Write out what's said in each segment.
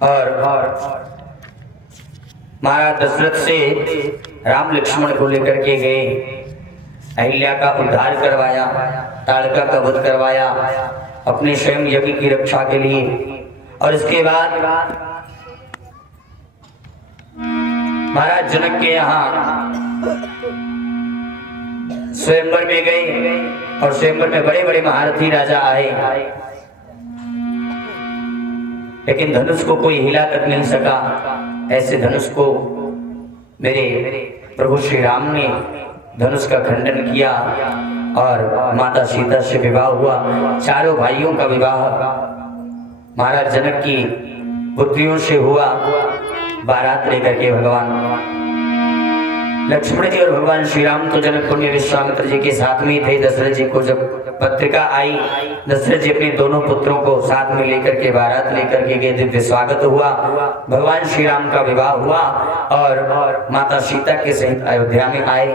और महाराज दशरथ से राम लक्ष्मण को लेकर के गए, अहिल्या का उद्धार करवाया, ताड़का का वध करवाया अपने स्वयं यज्ञ की रक्षा के लिए। और इसके बाद महाराज जनक के यहाँ स्वयंवर में गए और स्वयंवर में बड़े बड़े महारथी राजा आए, लेकिन धनुष को कोई हिला तक नहीं सका। ऐसे धनुष को मेरे प्रभु श्री राम ने धनुष का खंडन किया और माता सीता से विवाह हुआ। चारों भाइयों का विवाह महाराज जनक की पुत्रियों से हुआ। बारात लेकर के भगवान लक्ष्मण जी और भगवान श्री राम तो जनकपुर में विश्वामित्र जी के साथ में थे। दशरथ जी को जब पत्रिका आई, दशरथ जी अपने दोनों पुत्रों को साथ में लेकर के बारात लेकर के गए, दिव्य स्वागत हुआ, भगवान श्री राम का विवाह हुआ और माता सीता के सहित अयोध्या में आए।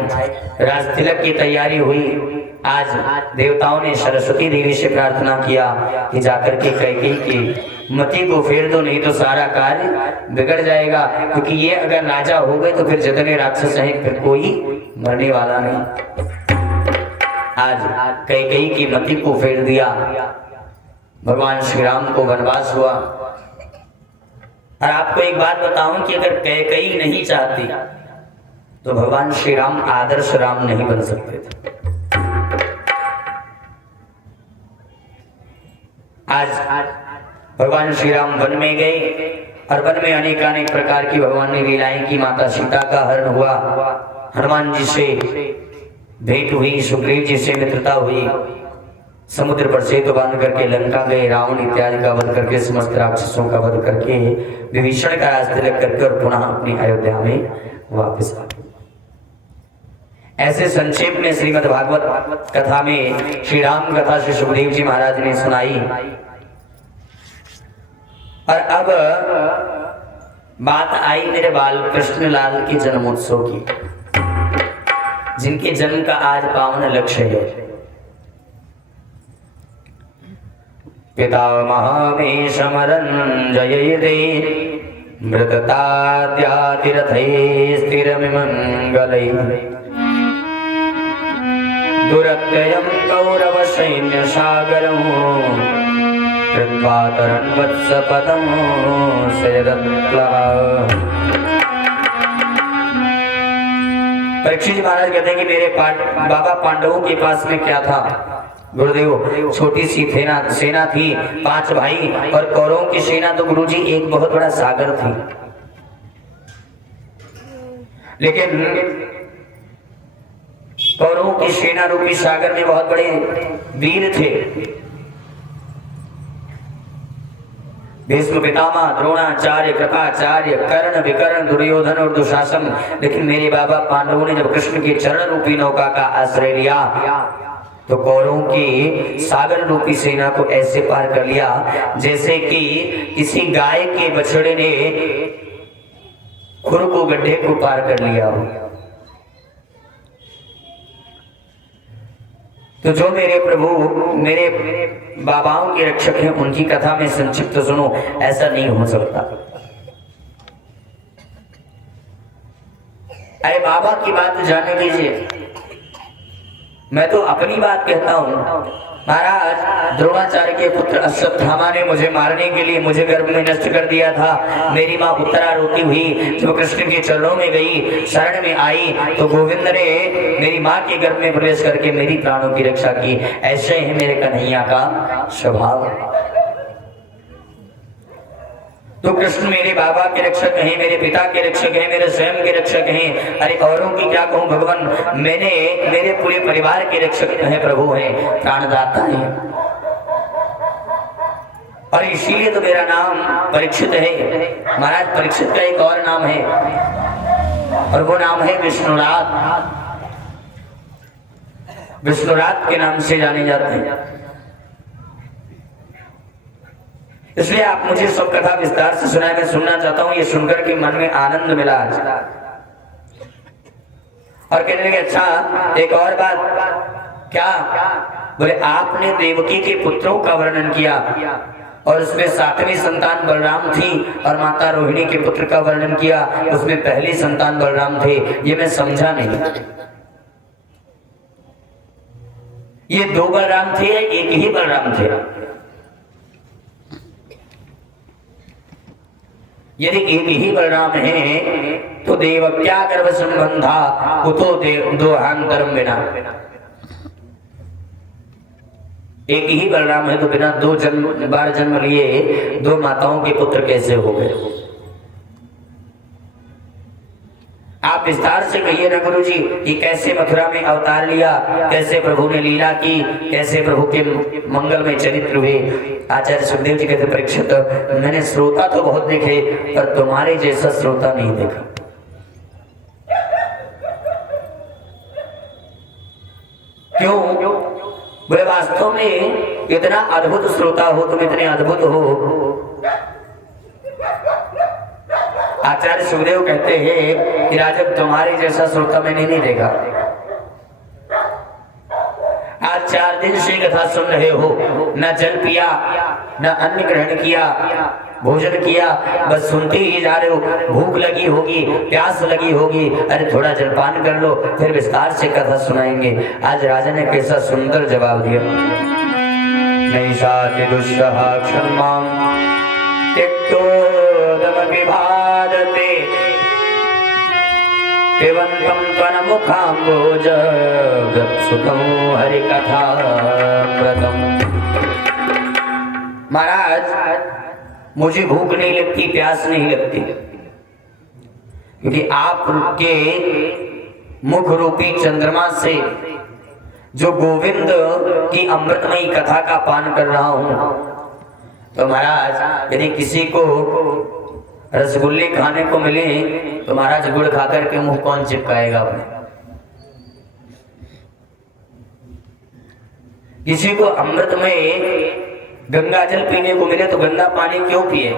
राज तिलक की तैयारी हुई। आज देवताओं ने सरस्वती देवी से प्रार्थना किया कि जाकर के कैकेयी की मति को फेर दो, नहीं तो सारा कार्य बिगड़ जाएगा, क्योंकि ये अगर राजा हो गए तो फिर जितने राक्षस हैं फिर कोई मरने वाला नहीं। आज कैकेयी की मति को फेर दिया, भगवान श्री राम को वनवास हुआ। और आपको एक बात बताऊं कि अगर कैकेयी नहीं चाहती तो भगवान श्री राम आदर्श राम नहीं बन सकते थे। आज भगवान श्री राम वन में गए और वन में अनेकानेक प्रकार की भगवान ने लीलाएं की। माता सीता का हरण हुआ, हनुमान जी से भेंट हुई, सुग्रीव जी से मित्रता हुई, समुद्र पर सेतु बांध करके लंका गए, रावण इत्यादि का वध करके, समस्त राक्षसों का वध करके, विभीषण का राज तिलक करके और पुनः अपनी अयोध्या में वापस आ गए। ऐसे संक्षेप में श्रीमद् भागवत कथा में श्री राम कथा से सुखदेव जी महाराज ने सुनाई। और अब बात आई मेरे बाल कृष्ण लाल के जन्मोत्सव की, जिनके जन्म का आज पावन लक्ष्य है। पितामह में समरन जयते मृतताद्यातिरथै स्थिरमिमङ्गलै दुरत्ययं कौरव सैन्य सागरं कृत्वा तरन् वत्सपदं सयदप्लवः। परीक्षित जी महाराज कहते हैं कि मेरे बाबा पांडवों के पास में क्या था गुरुदेव? छोटी सी सेना थी, 5 भाई, और कौरवों की सेना तो गुरुजी एक बहुत बड़ा सागर थी। लेकिन कौरवों की सेना रूपी सागर में बहुत बड़े वीर थे, भीष्म पितामह, द्रोणाचार्य, कृपाचार्य, कर्ण, विकर्ण, दुर्योधन और दुशासन। लेकिन मेरे बाबा पांडवों ने जब कृष्ण के चरण रूपी नौका का आश्रय लिया तो कौरवों की सागर रूपी सेना को ऐसे पार कर लिया जैसे कि किसी गाय के बछड़े ने खुर को गड्ढे को पार कर लिया हो। तो जो मेरे प्रभु मेरे बाबाओं के रक्षक हैं उनकी कथा में संक्षिप्त सुनो, ऐसा नहीं हो सकता। अरे बाबा की बात जाने दीजिए, मैं तो अपनी बात कहता हूं। महाराज द्रोणाचार्य के पुत्र अश्वत्थामा ने मुझे मारने के लिए मुझे गर्भ में नष्ट कर दिया था। मेरी माँ उत्तरा रोती हुई जब कृष्ण के चरणों में गई, शरण में आई, तो गोविंद ने मेरी माँ के गर्भ में प्रवेश करके मेरी प्राणों की रक्षा की। ऐसे ही मेरे कन्हैया का स्वभाव। तो कृष्ण मेरे बाबा के रक्षक हैं, मेरे पिता के रक्षक हैं, मेरे स्वयं के रक्षक हैं। अरे औरों की क्या कहूं भगवान, मेरे पूरे परिवार के रक्षक हैं, प्रभु हैं, प्राणदाता हैं। और इसीलिए तो मेरा नाम परीक्षित है। महाराज परीक्षित का एक और नाम है और वो नाम है विष्णुरात। विष्णुरात के नाम से जाने जाते हैं। इसलिए आप मुझे सब कथा विस्तार से सुनाए, मैं सुनना चाहता हूं। ये सुनकर के मन में आनंद मिला आज। और कहने लगे अच्छा एक और बात, क्या? बोले आपने देवकी के पुत्रों का वर्णन किया और उसमें सातवीं संतान बलराम थी और माता रोहिणी के पुत्र का वर्णन किया, उसमें पहली संतान बलराम थे। ये मैं समझा नहीं, ये दो बलराम थे, एक ही बलराम थे? यदि एक ही बलराम है तो देव क्या गर्भ संबंधा कुतो दोहांतरम बिना। एक ही बलराम है तो बिना दो बार जन्म लिए दो माताओं के पुत्र कैसे हो गए? आप विस्तार से कहिए ना गुरु जी कि कैसे मथुरा में अवतार लिया, कैसे प्रभु ने लीला की, कैसे प्रभु के मंगल में चरित्र हुए। आचार्य सुखदेव जी कहते परीक्षित, मैंने श्रोता तो बहुत देखे पर तुम्हारे जैसा श्रोता नहीं देखा। क्यों? बोले वास्तव में इतना अद्भुत श्रोता हो तुम, इतने अद्भुत हो। आचार्य सुखदेव कहते हैं कि राजन तुम्हारे जैसा श्रोता मैंने नहीं देखा। आज 4 दिन से कथा सुन रहे हो, न जल पिया, न अन्न ग्रहण किया, भोजन किया, बस सुनते ही जा रहे हो। भूख लगी होगी, प्यास लगी होगी, अरे थोड़ा जलपान कर लो, फिर विस्तार से कथा सुनाएंगे। आज राजा ने कैसा सुंदर जवाब दिया। नैषाति दुस्सहा क्षमां त्यक्तोदमपि भादते पिबन्तं त्वन्मुखाम्बोज गत्सुतं हरिकथामृतम्। महाराज मुझे भूख नहीं लगती, प्यास नहीं लगती, क्योंकि आपके मुख रूपी चंद्रमा से जो गोविंद की अमृतमयी कथा का पान कर रहा हूं। तो महाराज यदि किसी को रसगुल्ले खाने को मिले तो महाराज गुड़ खाकर के मुंह कौन चिपकाएगा अपने? किसी को अमृतमय गंगा जल पीने को मिले तो गंदा पानी क्यों पिए?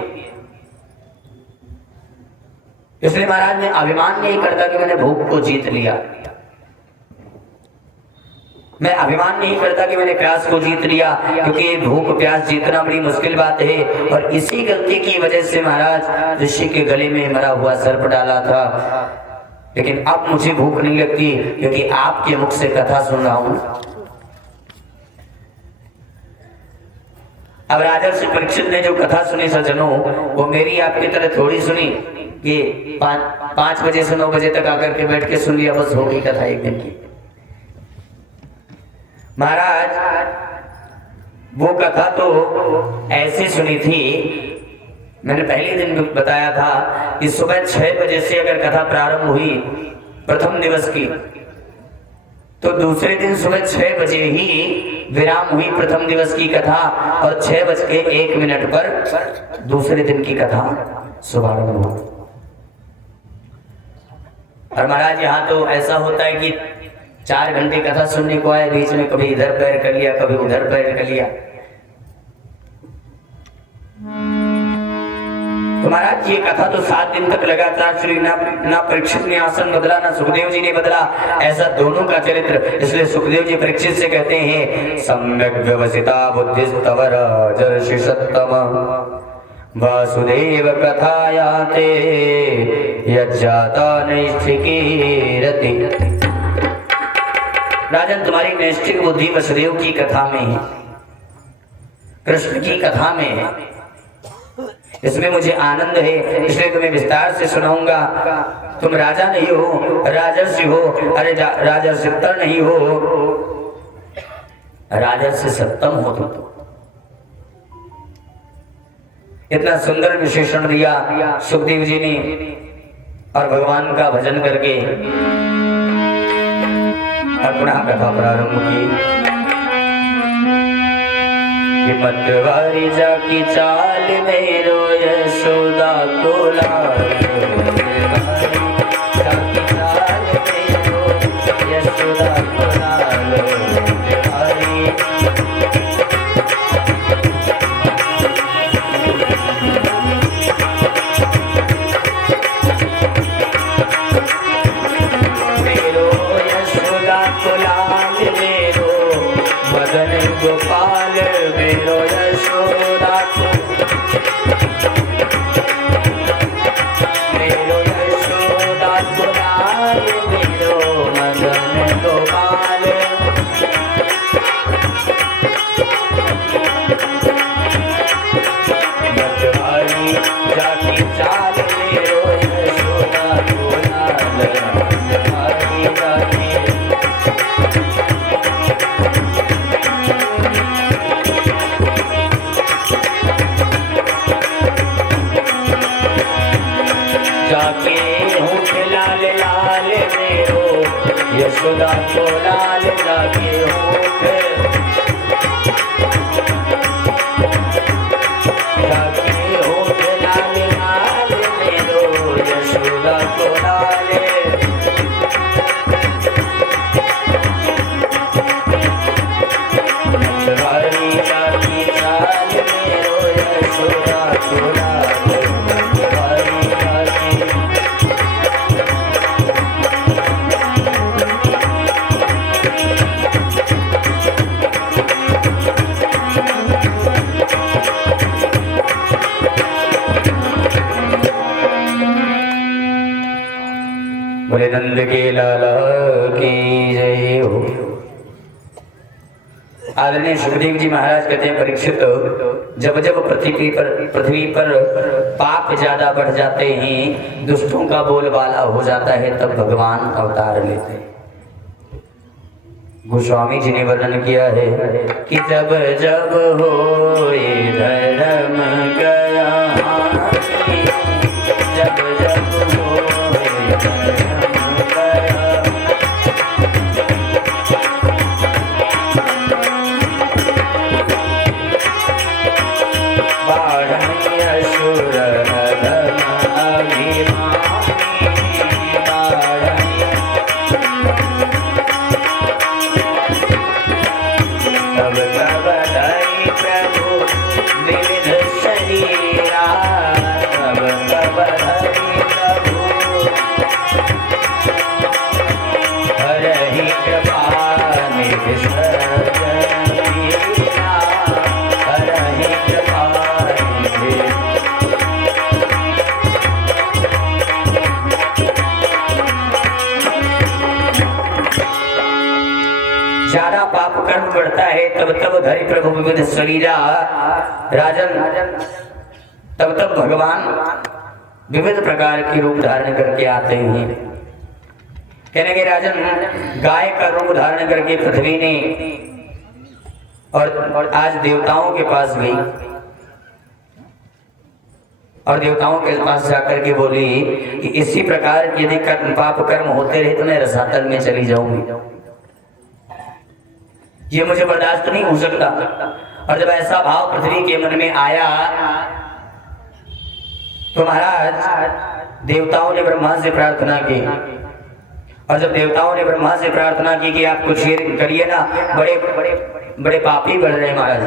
इसलिए महाराज ने अभिमान नहीं करता कि मैंने भूख को जीत लिया, मैं अभिमान नहीं करता कि मैंने प्यास को जीत लिया, क्योंकि भूख प्यास जीतना बड़ी मुश्किल बात है। और इसी गलती की वजह से महाराज ऋषि के गले में मरा हुआ सर्प डाला था। लेकिन अब मुझे भूख नहीं लगती क्योंकि आपके मुख से कथा सुन रहा हूं। अब राजर्षि परीक्षित ने जो कथा सुनी सज्जनों, वो मेरी आपकी तरह थोड़ी सुनी कि 5 बजे से 9 बजे तक आकर के बैठ के सुन लिया, बस हो गई कथा एक दिन की। महाराज वो कथा तो ऐसे सुनी थी, मैंने पहले दिन बताया था कि सुबह 6 बजे से अगर कथा प्रारंभ हुई प्रथम दिवस की, तो दूसरे दिन सुबह 6 बजे ही विराम हुई प्रथम दिवस की कथा, और 6:01 पर दूसरे दिन की कथा शुभारंभ हुई। और महाराज यहाँ तो ऐसा होता है कि 4 घंटे कथा सुनने को आए, बीच में कभी इधर पैर कर लिया, कभी उधर पैर कर लिया। तो महाराज ये कथा तो 7 दिन तक लगातार श्री ना परीक्षित ने आसन बदला, ना सुखदेव जी ने बदला, ऐसा दोनों का चरित्र। इसलिए सुखदेव जी परीक्षित से कहते हैं, सम्यक व्यवसिता बुद्धिस्तवर जर्षि सत्तम वासुदेव कथायाते यज्जाता नैष्ठिकी रति। राजन तुम्हारी नैष्ठिक बुद्धि वसुदेव की कथा में है, कृष्ण की कथा में है, इसमें मुझे आनंद है, इसलिए तुम्हें विस्तार से सुनाऊंगा। तुम राजा नहीं हो, राजर्षि हो। अरे राजर्षि नहीं हो, राजर्षि सत्तम हो तुम। इतना सुंदर विशेषण दिया सुखदेव जी ने, और भगवान का भजन करके अपना कथा प्रारंभ की। हिम्मत वारी जाकी चाल मेरो यशोदा को लाल, जाकी चाल मेरो यशोदा को लाल मेरो यशोदा को लाल, मेरो मदन गोपाल, मेरो यशोदा को यशोदा को लाल लागे होठ, लागे होठ लाल लाल मेरो यशोदा को लाल। नटवारी लागी चाल मेरो यशोदा को लाल, नटवारी लागी। बोले नंद के लाला की जय हो। आदरणीय सुखदेव जी महाराज कहते हैं, परीक्षित जब जब पृथ्वी पर पाप ज्यादा बढ़ जाते हैं, दुष्टों का बोलबाला हो जाता है, तब भगवान अवतार लेते हैं। गोस्वामी जी ने वर्णन किया है कि जब जब हो धर्म गया, जब जब हो ज्यादा पाप कर्म बढ़ता है, तब तब धरि प्रभु विविध शरीरा राजन, तब तब भगवान विविध प्रकार के रूप धारण करके आते हैं। कहने के राजन, गाय का रूप धारण करके पृथ्वी ने और आज देवताओं के पास गई और देवताओं के पास जाकर के बोली कि इसी प्रकार यदि पाप कर्म होते रहे तो मैं रसातल में चली जाऊंगी, ये मुझे बर्दाश्त नहीं हो सकता। और जब ऐसा भाव पृथ्वी के मन में आया तो महाराज देवताओं ने ब्रह्मा से प्रार्थना की, और जब देवताओं ने ब्रह्मा से प्रार्थना की कि आप कुछ ये करिए ना, बड़े बड़े बड़े पापी बढ़ रहे महाराज,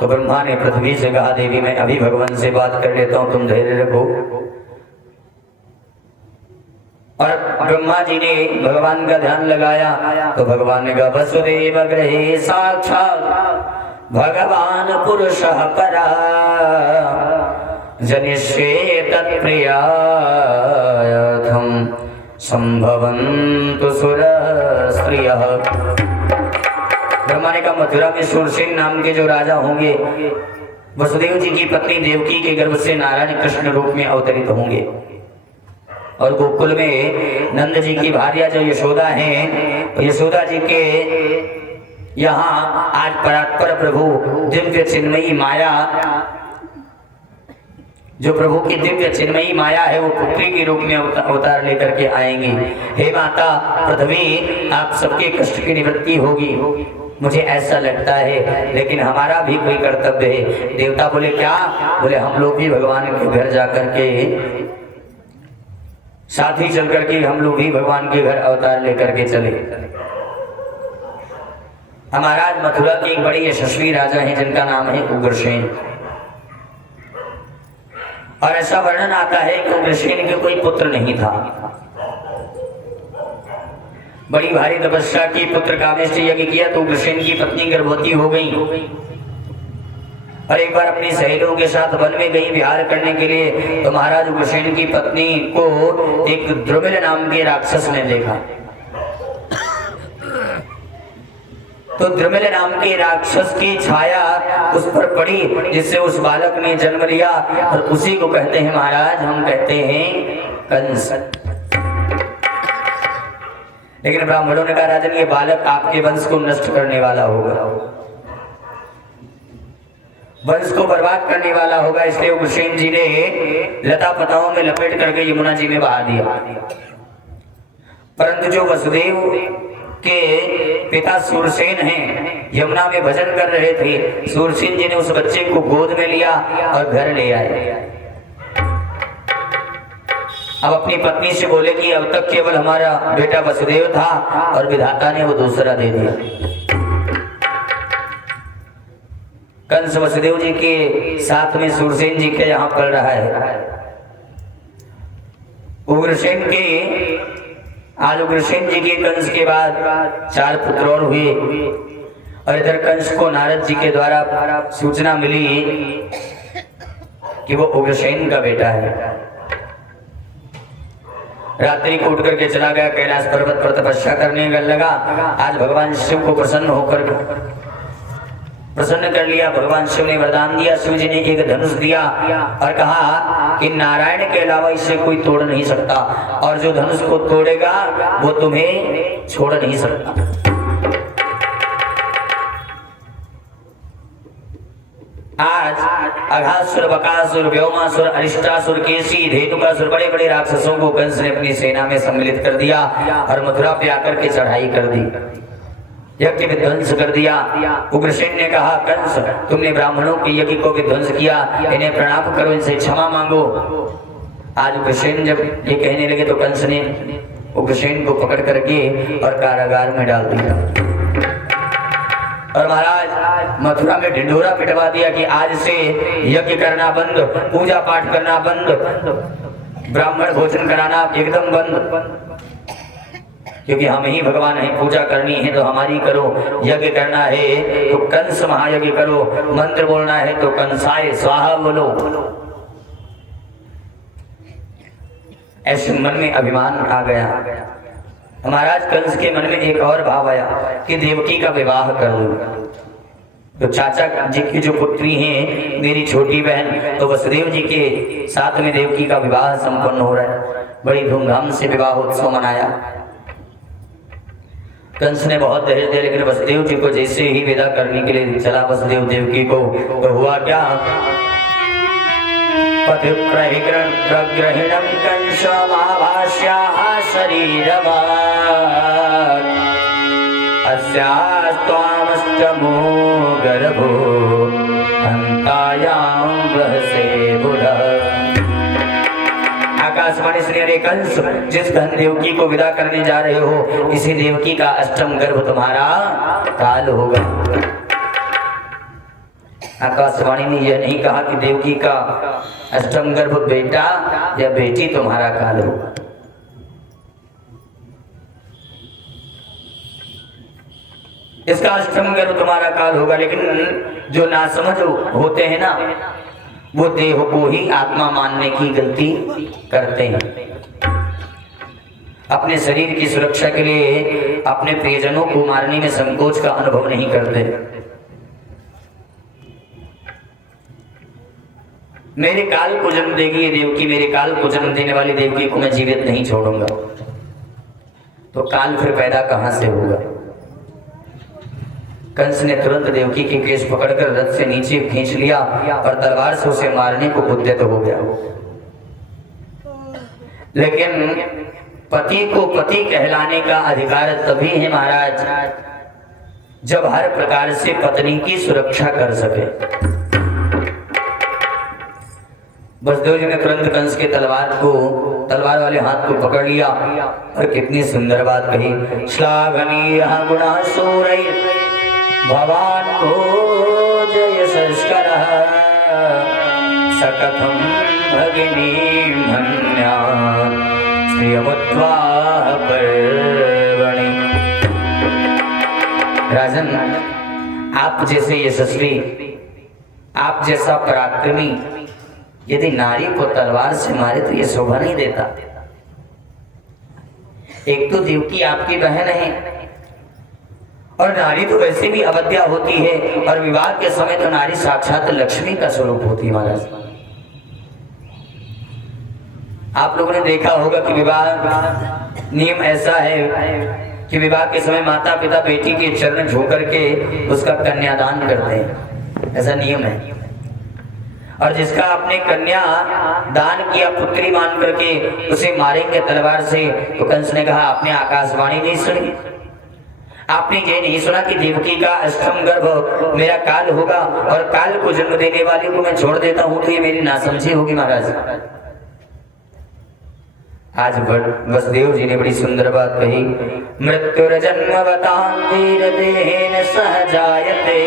तो ब्रह्मा ने पृथ्वी से कहा, देवी मैं अभी भगवान से बात कर लेता हूं, तुम धैर्य रखो। और ब्रह्मा जी ने भगवान का ध्यान लगाया तो भगवान ने कहा, वसुदेव गृहे साक्षात् भगवान पुरुष परा, जनिष्ये तत्प्रियार्थं संभवन्तु सुर स्त्रियः। ब्रह्मा ने कहा, मथुरा में शूरसेन नाम के जो राजा होंगे, वसुदेव जी की पत्नी देवकी के गर्भ से नारायण कृष्ण रूप में अवतरित होंगे, और गोकुल में नंद जी की भार्या जो यशोदा हैं, यशोदा जी के यहाँ आज परात्पर प्रभु दिव्य चिन्मयी माया, जो प्रभु की दिव्य चिन्मयी माया है, वो पुत्री के रूप में अवतार लेकर के आएंगी। हे माता पृथ्वी, आप सबके कष्ट की निवृत्ति होगी, मुझे ऐसा लगता है, लेकिन हमारा भी कोई कर्तव्य है। देवता बोले क्या? बोले हम लोग भी भगवान के घर जाकर के साथ ही चल करके हम लोग भी भगवान के घर अवतार लेकर के चले। हमारा मथुरा के एक बड़े यशस्वी राजा हैं जिनका नाम है उग्रसेन, और ऐसा वर्णन आता है कि उग्रसेन के कोई पुत्र नहीं था। बड़ी भारी तपस्या की, पुत्र कामेष्टि यज्ञ किया तो उग्रसेन की पत्नी गर्भवती हो गई, और एक बार अपनी सहेलियों के साथ वन में गई विहार करने के लिए, तो महाराज उग्रसेन की पत्नी को एक द्रुमिल नाम के राक्षस ने देखा। तो द्रुमिल नाम के राक्षस की छाया उस पर पड़ी, जिससे उस बालक ने जन्म लिया, और उसी को कहते हैं महाराज, हम कहते हैं कंस। लेकिन ब्राह्मणों ने कहा, राजन ये बालक आपके वंश को नष्ट करने वाला होगा, वंश को बर्बाद करने वाला होगा, इसलिए उग्रसेन जी ने लता पताओं में लपेट करके यमुना जी में बहा दिया। परंतु जो वसुदेव के पिता सूरसेन हैं, यमुना में भजन कर रहे थे, सूरसेन जी ने उस बच्चे को गोद में लिया और घर ले आए। अब अपनी पत्नी से बोले कि अब तक केवल हमारा बेटा वसुदेव था और विधाता ने वो दूसरा दे दिया। कंस वसुदेव जी के साथ में सूरसेन जी के यहाँ पड़ रहा है। उग्रसेन के आज उग्रसेन जी के कंस के बाद 4 पुत्र और हुए और इधर कंस को नारद जी के द्वारा सूचना मिली कि वो उग्रसेन का बेटा है। रात्रि को उठ करके चला गया, कैलाश पर्वत पर तपस्या करने लगा। आज भगवान शिव को प्रसन्न कर लिया। भगवान शिव ने वरदान दिया, शिव जी ने एक धनुष दिया और कहा कि नारायण के अलावा इसे कोई तोड़ नहीं सकता और जो धनुष को तोड़ेगा वो तुम्हें छोड़ नहीं सकता। आज अघासुर, बकासुर, व्योमासुर, अरिष्टासुर, केसी, धेनुकासुर बड़े बड़े राक्षसों को कंस ने अपनी सेना में सम्मिलित कर दिया और मथुरा पे आकर के चढ़ाई कर दी, यज्ञ विध्वंस कर दिया। उग्रसेन ने कहा, कंस तुमने ब्राह्मणों के यज्ञ को विध्वंस किया, इन्हें प्रणाम करो, इनसे क्षमा मांगो। आज उग्रसेन जब ये कहने लगे तो कंस ने उग्रसेन को पकड़ करके और कारागार में डाल दिया और महाराज मथुरा में ढिंढोरा पिटवा दिया कि आज से यज्ञ करना बंद, पूजा पाठ करना बंद, ब्राह्मण भोजन कराना एकदम बंद, क्योंकि हम ही भगवान हैं। पूजा करनी है तो हमारी करो, यज्ञ करना है तो कंस महायज्ञ करो, मंत्र बोलना है तो कंसाय स्वाहा बोलो। ऐसे मन में अभिमान आ गया। महाराज कंस के मन में एक और भाव आया कि देवकी का विवाह कर दूं। तो चाचा जी की जो पुत्री हैं, मेरी छोटी बहन, तो वसुदेव जी के साथ में देवकी का विवाह संपन्न हो रहा है। बड़ी धूमधाम से विवाह उत्सव मनाया। कंस ने बहुत धैर्य दिया, लेकिन वसुदेव जी को जैसे ही विदा करने के लिए चला वसुदेव देवकी को, तो हुआ क्या, पति प्रग्रहिणं कंसमाभाष्याः शरीरम् अस्यास्त्वामष्टमो गर्भो हन्तायां बृहसे बुधः। आकाशवाणी सुनिए, रे कंस, जिस धन देवकी को विदा करने जा रहे हो, इसी देवकी का अष्टम गर्भ तुम्हारा काल होगा। आकाशवाणी ने यह नहीं कहा कि देवकी का अष्टम गर्भ बेटा या बेटी तुम्हारा काल होगा। इसका अष्टम गर्भ तुम्हारा काल होगा। लेकिन जो नासमझ होते हैं ना, वो देह को ही आत्मा मानने की गलती करते हैं। अपने शरीर की सुरक्षा के लिए अपने प्रियजनों को मारने में संकोच का अनुभव नहीं करते। मेरे काल को जन्म देगी ये देवकी, मेरे काल को जन्म देने वाली देवकी को मैं जीवित नहीं छोड़ूंगा। तो काल फिर पैदा कहां से होगा। कंस ने तुरंत देवकी के केश पकड़कर रथ से नीचे खींच लिया और तलवार से उसे मारने को उद्यत हो गया। लेकिन पति को पति कहलाने का अधिकार तभी है महाराज, जब हर प्रकार से पत्नी की सुरक्षा कर सके। वसुदेव जी ने तुरंत कंस के तलवार वाले हाथ को पकड़ लिया और कितनी सुंदर बात कही, श्लाघनीय गुणः सूरैः भवान को जय संस्कारः सकथं भगिनी मन्या श्रियमुत्वा पर्वणि। राजन, आप जैसे यशस्वी, आप जैसा पराक्रमी यदि नारी को तलवार से मारे तो ये शोभा नहीं देता। एक तो देवकी आपकी बहन है और नारी तो वैसे भी अवध्या होती है और विवाह के समय तो नारी साक्षात लक्ष्मी का स्वरूप होती है। महाराज, आप लोगों ने देखा होगा कि विवाह नियम ऐसा है कि विवाह के समय माता पिता बेटी के चरण छू करके उसका कन्यादान करते हैं, ऐसा नियम है। और जिसका आपने कन्या दान किया पुत्री मान करके उसे मारेंगे तलवार से। तो कंस ने कहा आपने आकाशवाणी नहीं सुनी, आपने ये नहीं सुना कि देवकी का अष्टम गर्भ मेरा काल होगा और काल को जन्म देने वाले को मैं छोड़ देता हूं तो ये मेरी नासमझी होगी महाराज। आज वसुदेव जी ने बड़ी सुंदर बात कही, मृत्युर्जन्मवतान्तेन सहजायते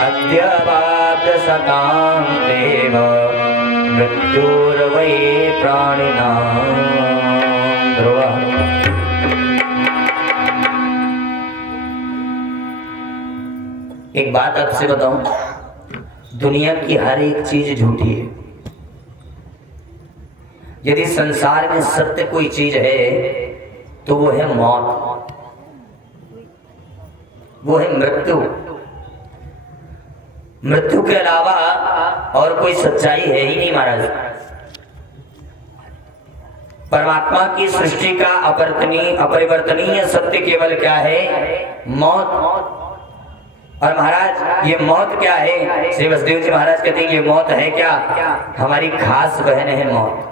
अद्यवात सतां देव मृत्युर्वै प्राणिनां ध्रुवः। एक बात आपसे बताऊं, दुनिया की हर एक चीज झूठी है। यदि संसार में सत्य कोई चीज है तो वो है मौत, वो है मृत्यु। मृत्यु के अलावा और कोई सच्चाई है ही नहीं महाराज। परमात्मा की सृष्टि का अपरिवर्तनीय सत्य केवल क्या है? मौत। और महाराज ये मौत क्या है? श्री वसुदेव जी महाराज कहते हैं ये मौत है क्या? हमारी खास बहन है मौत।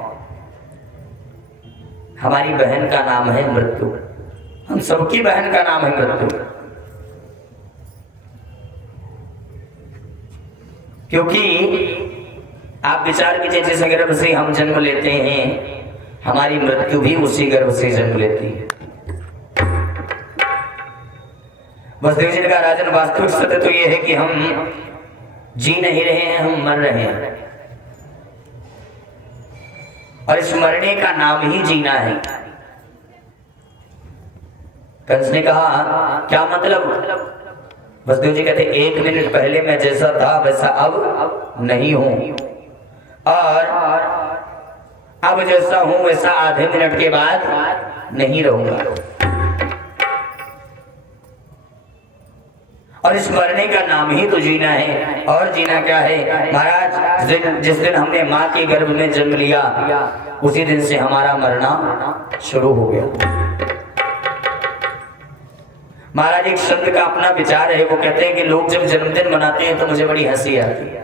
हमारी बहन का नाम है मृत्यु। हम सबकी बहन का नाम है मृत्यु। क्योंकि आप विचार कीजिए, जिस गर्भ से हम जन्म लेते हैं हमारी मृत्यु भी उसी गर्भ से जन्म लेती है। वसुदेव जी ने कहा राजन वास्तविक सत्य तो यह है कि हम जी नहीं रहे हैं, हम मर रहे हैं और इस मरने का नाम ही जीना है। कंस ने कहा क्या मतलब? वसुदेव जी कहते एक मिनट पहले मैं जैसा था वैसा अब नहीं हूं और अब जैसा हूं वैसा आधे मिनट के बाद नहीं रहूंगा। और इस मरने का नाम ही तो जीना है। और जीना क्या है महाराज? जिस दिन हमने माँ के गर्भ में जन्म लिया उसी दिन से हमारा मरना शुरू हो गया। महाराज एक संत का अपना विचार है, वो कहते हैं कि लोग जब जन्मदिन मनाते हैं तो मुझे बड़ी हंसी आती है।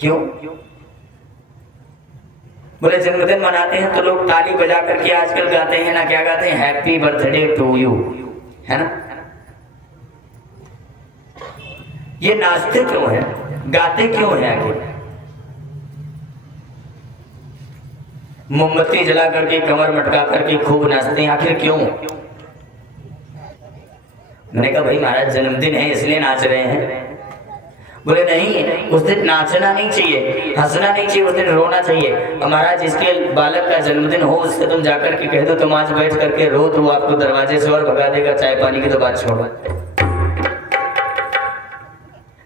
क्यों? बोले जन्मदिन मनाते हैं तो लोग ताली बजा करके आजकल गाते हैं ना, क्या गाते हैं? हैप्पी बर्थडे टू यू, है ना? ये नाचते क्यों है, गाते क्यों है? आगे मोमबत्ती जला करके कमर मटका करके खूब नाचते हैं, आखिर क्यों? मैंने कहा भाई महाराज जन्मदिन है इसलिए नाच रहे हैं। बोले नहीं, उस दिन नाचना नहीं चाहिए, हंसना नहीं चाहिए, उस दिन रोना चाहिए। और महाराज जिसके बालक का जन्मदिन हो उससे तुम जाकर के कह दो तुम आज बैठ करके रो, तो आपको दरवाजे से और भगा देगा, चाय पानी की तो बात छोड़ो।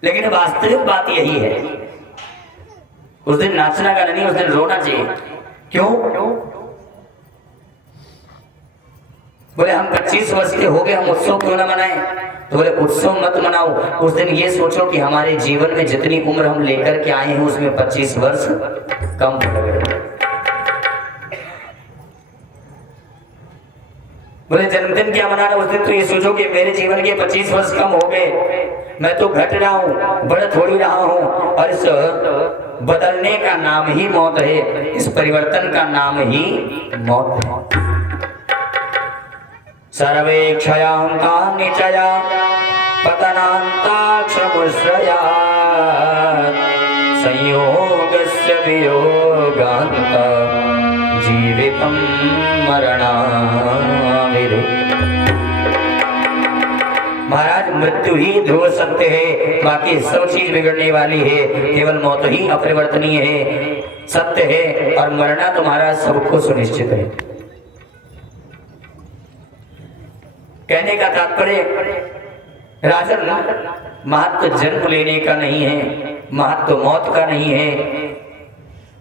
लेकिन वास्तविक बात यही है, उस दिन नाचना का नहीं, उस दिन रोना चाहिए। क्यों? बोले हम 25 वर्ष के हो गए, हम उत्सव क्यों ना मनाएं? तो बोले उत्सव मत मनाओ, उस दिन ये सोचो कि हमारे जीवन में जितनी उम्र हम लेकर के आए हैं उसमें 25 वर्ष कम हो गए। बोले जन्मदिन क्या मनाना? उस दिन तो ये सोचो कि मेरे जीवन के 25 वर्ष कम हो गए, मैं तो घट रहा हूं, बढ़ थोड़ी रहा हूं। और इस बदलने का नाम ही मौत है, इस परिवर्तन का नाम ही मौत है। सर्वेक्षयांता निचया पतनान्ताक्षमुश्रया संयोगस्य वियोगान्त जीवितं मरणाविदु। महाराज मृत्यु ही ध्रुव सत्य है, बाकी सब चीज बिगड़ने वाली है, केवल मौत ही अपरिवर्तनीय है, सत्य है। और मरना तो महाराज सबको सुनिश्चित है। कहने का तात्पर्य राजन महत्व जन्म लेने का नहीं है, महत्व मौत का नहीं है।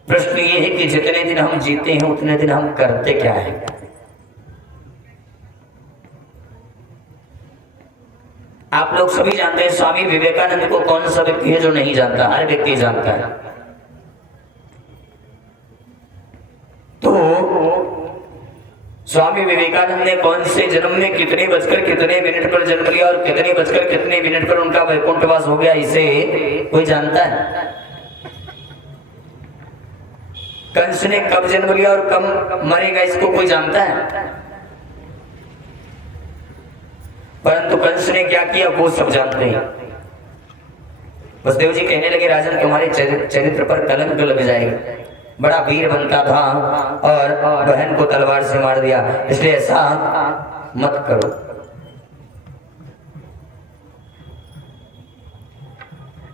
प्रश्न ये है कि जितने दिन हम जीते हैं उतने दिन हम करते क्या है? आप लोग सभी जानते हैं स्वामी विवेकानंद को कौन सा व्यक्ति है जो नहीं जानता? हर व्यक्ति जानता है। तो स्वामी विवेकानंद ने कौन से जन्म में कितने बजकर कितने मिनट पर जन्म लिया और कितने बजकर कितने मिनट पर उनका वैकुंठवास हो गया, इसे कोई जानता है? कंस ने कब जन्म लिया और कब मरेगा, इसको कोई जानता है? परंतु कंस ने क्या किया वो सब जानते हैं। वसुदेव जी कहने लगे, राजन तुम्हारे चरित्र पर कलंक लग जाएगा। बड़ा वीर बनता था और बहन को तलवार से मार दिया, इसलिए ऐसा मत करो।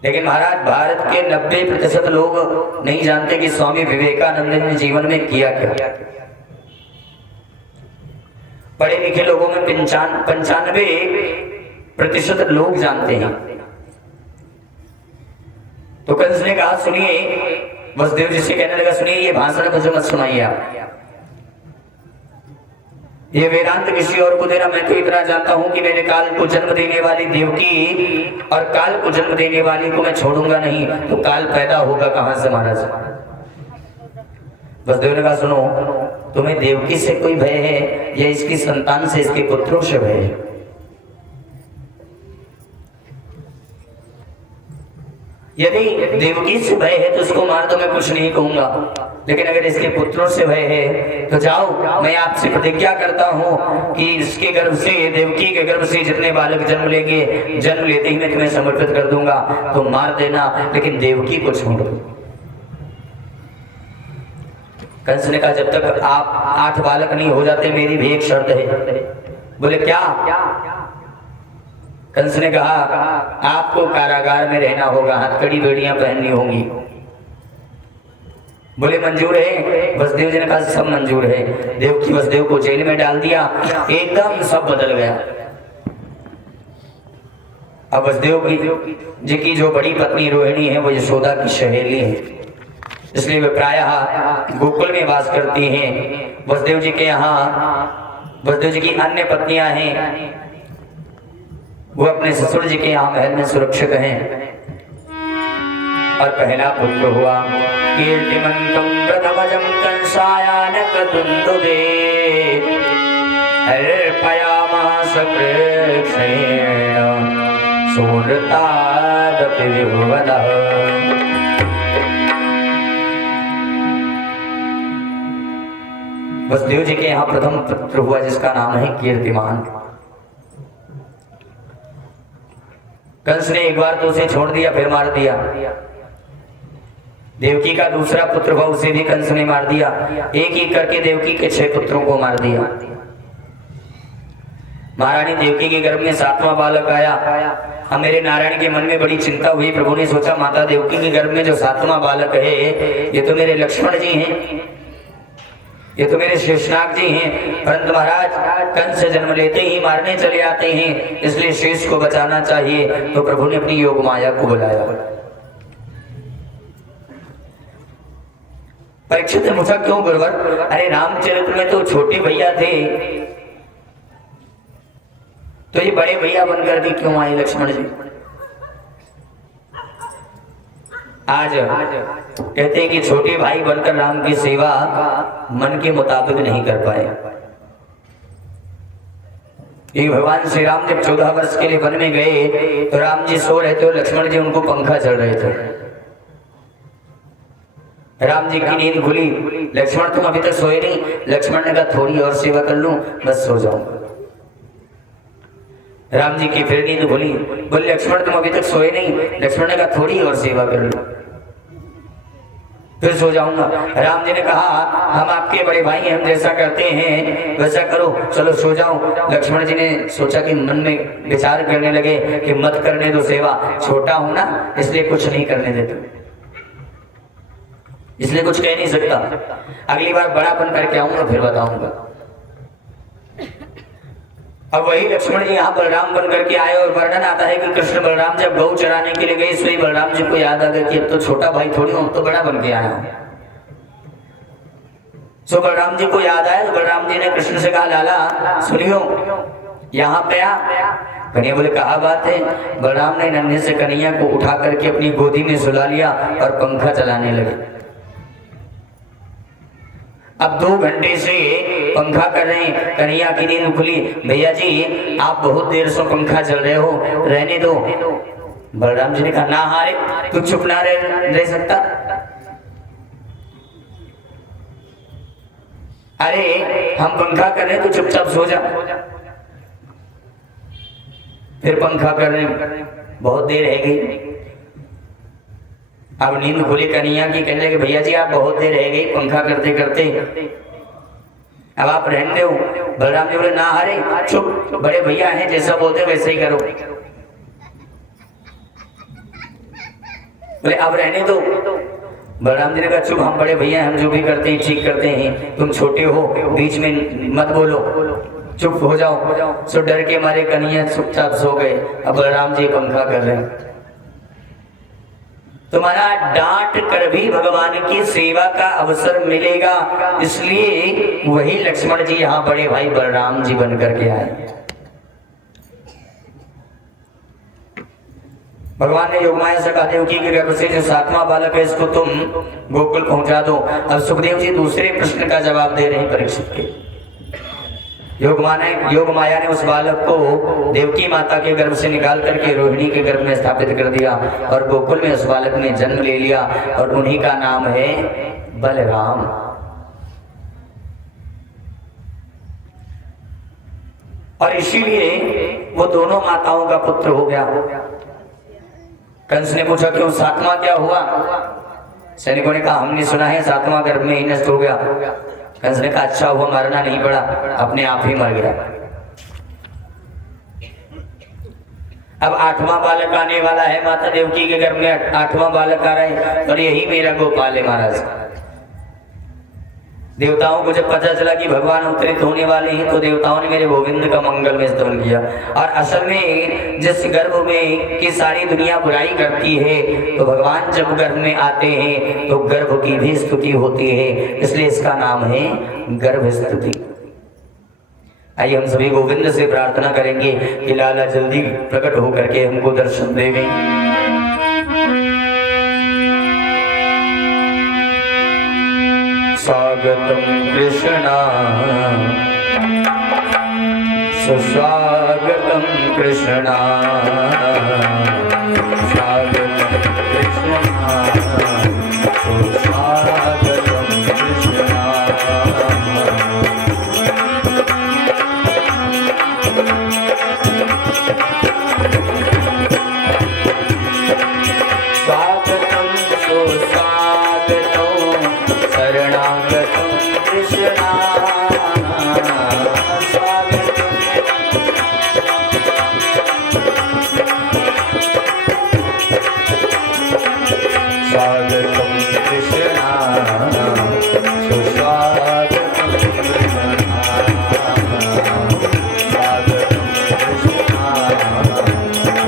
लेकिन महाराज भारत के 90% लोग नहीं जानते कि स्वामी विवेकानंद ने जीवन में किया क्या। पढ़े लिखे लोगों में 95% लोग जानते हैं। तो कंस ने कहा, सुनिए, वसुदेव जी से कहने लगा, सुनिए ये भाषण मुझे मत सुनाइए आप, ये वेदांत किसी और को देना। मैं तो इतना जानता हूं कि मेरे काल को जन्म देने वाली देवकी और काल को जन्म देने वाली को मैं छोड़ूंगा नहीं। तो काल पैदा होगा कहां से महाराज? वसुदेव ने कहा, सुनो, तुम्हें देवकी से कोई भय है या इसकी संतान से, इसके पुत्रों से भय है? यदि देवकी से भय है तो उसको मार दो, मैं कुछ नहीं कहूंगा। लेकिन अगर इसके पुत्रों से भय है तो जाओ, मैं आपसे प्रतिज्ञा करता हूं कि इसके गर्भ से, देवकी के गर्भ से जितने बालक जन्म लेंगे, जन्म लेते ही मैं तुम्हें समर्पित कर दूंगा। तो मार देना, लेकिन देवकी को छोड़ दो। कंस ने कहा, जब तक आप 8 बालक नहीं हो जाते मेरी भी एक शर्त है। बोले क्या? कंस ने कहा, आपको कारागार में रहना होगा, हथकड़ी बेड़ियां पहननी होंगी। बोले मंजूर है? वसुदेव जी ने कहा, सब मंजूर है। देवकी वसुदेव को जेल में डाल दिया, एकदम सब बदल गया। अब वसुदेव जी की जो बड़ी पत्नी रोहिणी है वो यशोदा की सहेली है, इसलिए वे प्रायः गोकुल में वास करती हैं। वसुदेव जी के यहाँ वसुदेव जी की अन्य पत्नियां हैं, वो अपने ससुर जी के यहाँ महल में सुरक्षित हैं। और पहला पुत्र हुआ कीर्तिमंतम प्रथमजं कंसायानकदुन्दुभे अर्पयामास कृष्णेन सूरतादपि विभुवनः। वसुदेव जी के यहाँ प्रथम पुत्र हुआ जिसका नाम है कीर्तिमान। कंस ने एक बार तो उसे छोड़ दिया, फिर मार दिया। देवकी का दूसरा पुत्र हुआ, उसे भी कंस ने मार दिया। एक एक करके देवकी के 6 पुत्रों को मार दिया। महारानी देवकी के गर्भ में 7वां बालक आया। अब मेरे नारायण के मन में बड़ी चिंता हुई। प्रभु ने सोचा, माता देवकी के गर्भ में जो 7वां बालक है ये तो मेरे लक्ष्मण जी हैं, ये तो मेरे शेषनाग जी हैं। परंतु महाराज कंस जन्म लेते ही मारने चले आते हैं, इसलिए शेष को बचाना चाहिए। तो प्रभु ने अपनी योग माया को बुलाया। परीक्षित ने पूछा, क्यों गुरुवर? अरे रामचरित्र में तो छोटे भैया थे, तो ये बड़े भैया बनकर भी क्यों आए लक्ष्मण जी? आज कहते हैं कि छोटे भाई बनकर राम की सेवा मन के मुताबिक नहीं कर पाए। ये भगवान श्री राम जब 14 वर्ष के लिए वन में गए तो राम जी सो रहे थे और लक्ष्मण जी उनको पंखा चढ़ रहे थे। राम जी की नींद खुली, लक्ष्मण तुम अभी तक सोए नहीं। लक्ष्मण ने कहा, थोड़ी और सेवा कर लूं, बस सो जाऊंगा। राम जी की फिर नींद खुली, बोले लक्ष्मण तुम अभी तक सोए नहीं। लक्ष्मण ने कहा, थोड़ी और सेवा कर लूं, फिर सो जाऊंगा। राम जी ने कहा, हम आपके बड़े भाई हैं, हम जैसा करते हैं वैसा करो, चलो सो जाओ। लक्ष्मण जी ने सोचा कि मन में विचार करने लगे कि मत करने दो सेवा, छोटा हूं ना इसलिए कुछ नहीं करने देते, इसलिए कुछ कह नहीं सकता। अगली बार बड़ा बन करके आऊंगा फिर बताऊंगा। अब वही लक्ष्मण जी यहाँ बलराम बन करके आए और वर्णन आता है कि कृष्ण बलराम जब गौ चराने के लिए गए, इसलिए बलराम जी को याद आ गया कि अब तो छोटा भाई थोड़ी हूं, तो बड़ा बन के आया हूं। सो बलराम जी को याद आया तो बलराम जी ने कृष्ण से कहा, लाला सुनियो यहाँ पे आ। कन्हैया बोले, कहा बात है? बलराम ने नन्हे से कन्हैया को उठा करके अपनी गोदी में सुला लिया और पंखा चलाने लगे। अब 2 घंटे से पंखा कर रहे हैं। कन्हैया की नींद खुली, भैया जी आप बहुत देर से पंखा चल रहे हो, रहने दो। बलराम जी ने कहा ना हारे, तू चुप ना रह सकता? अरे हम पंखा कर रहे हैं, तू चुपचाप सो जा। फिर पंखा कर रहे हैं, बहुत देर रह गई। अब नींद खुली कन्हैया की, कहने लगे भैया जी आप बहुत देर रह गई पंखा करते करते, अब आप रहने दो। बलराम जी बोले ना हरे चुप, बड़े भैया हैं, जैसा बोलते वैसे ही करो। बोले अब रहने दो। बलराम जी ने कहा चुप, हम बड़े भैया, हम जो भी करते हैं ठीक करते हैं, तुम छोटे हो, बीच में मत बोलो, चुप हो जाओ। सो डर के मारे कन्हैया चुपचाप सो गए। अब बलराम जी पंखा कर रहे हैं। तुम्हारा डांट कर भी भगवान की सेवा का अवसर मिलेगा, इसलिए वही लक्ष्मण जी यहाँ बड़े भाई बलराम जी बन करके आए। भगवान ने योगमाया से कहा देवकी के गर्भ से जो 7वां बालक है इसको तुम गोकुल पहुंचा दो। अब सुखदेव जी दूसरे प्रश्न का जवाब दे रहे हैं परीक्षित के। योगमाया ने उस बालक को देवकी माता के गर्भ से निकाल करके रोहिणी के गर्भ में स्थापित कर दिया और गोकुल में उस बालक ने जन्म ले लिया और उन्हीं का नाम है बलराम। और इसीलिए वो दोनों माताओं का पुत्र हो गया। कंस ने पूछा क्यों 7वां क्या हुआ? सैनिकों ने कहा हमने सुना है 7वां गर्भ में ही नष्ट हो गया। कंस ने कहा अच्छा हुआ मरना नहीं पड़ा, अपने आप ही मर गया। अब 8वां बालक आने वाला है, माता देवकी के गर्भ में 8वां बालक आ रहा है और यही मेरा गोपाल है महाराज। देवताओं को जब पता चला कि भगवान अवतरित होने वाले हैं तो देवताओं ने मेरे गोविंद का मंगल में स्तवन किया। और असल में जिस गर्भ में की सारी दुनिया बुराई करती है तो भगवान जब गर्भ में आते हैं तो गर्भ की भी स्तुति होती है, इसलिए इसका नाम है गर्भ स्तुति। आइए हम सभी गोविंद से प्रार्थना करेंगे कि लाला जल्दी प्रकट होकर के हमको दर्शन देवें। स्वागतम कृष्णा सुस्वागतम कृष्णा, स्वागतम कृष्णा सुस्वागतम कृष्णा। स्वागतम सुस्वागतम शरणागतम कृष्णा, स्वागतम कृष्णा सुस्वागतम कृष्णा, स्वागतम कृष्णा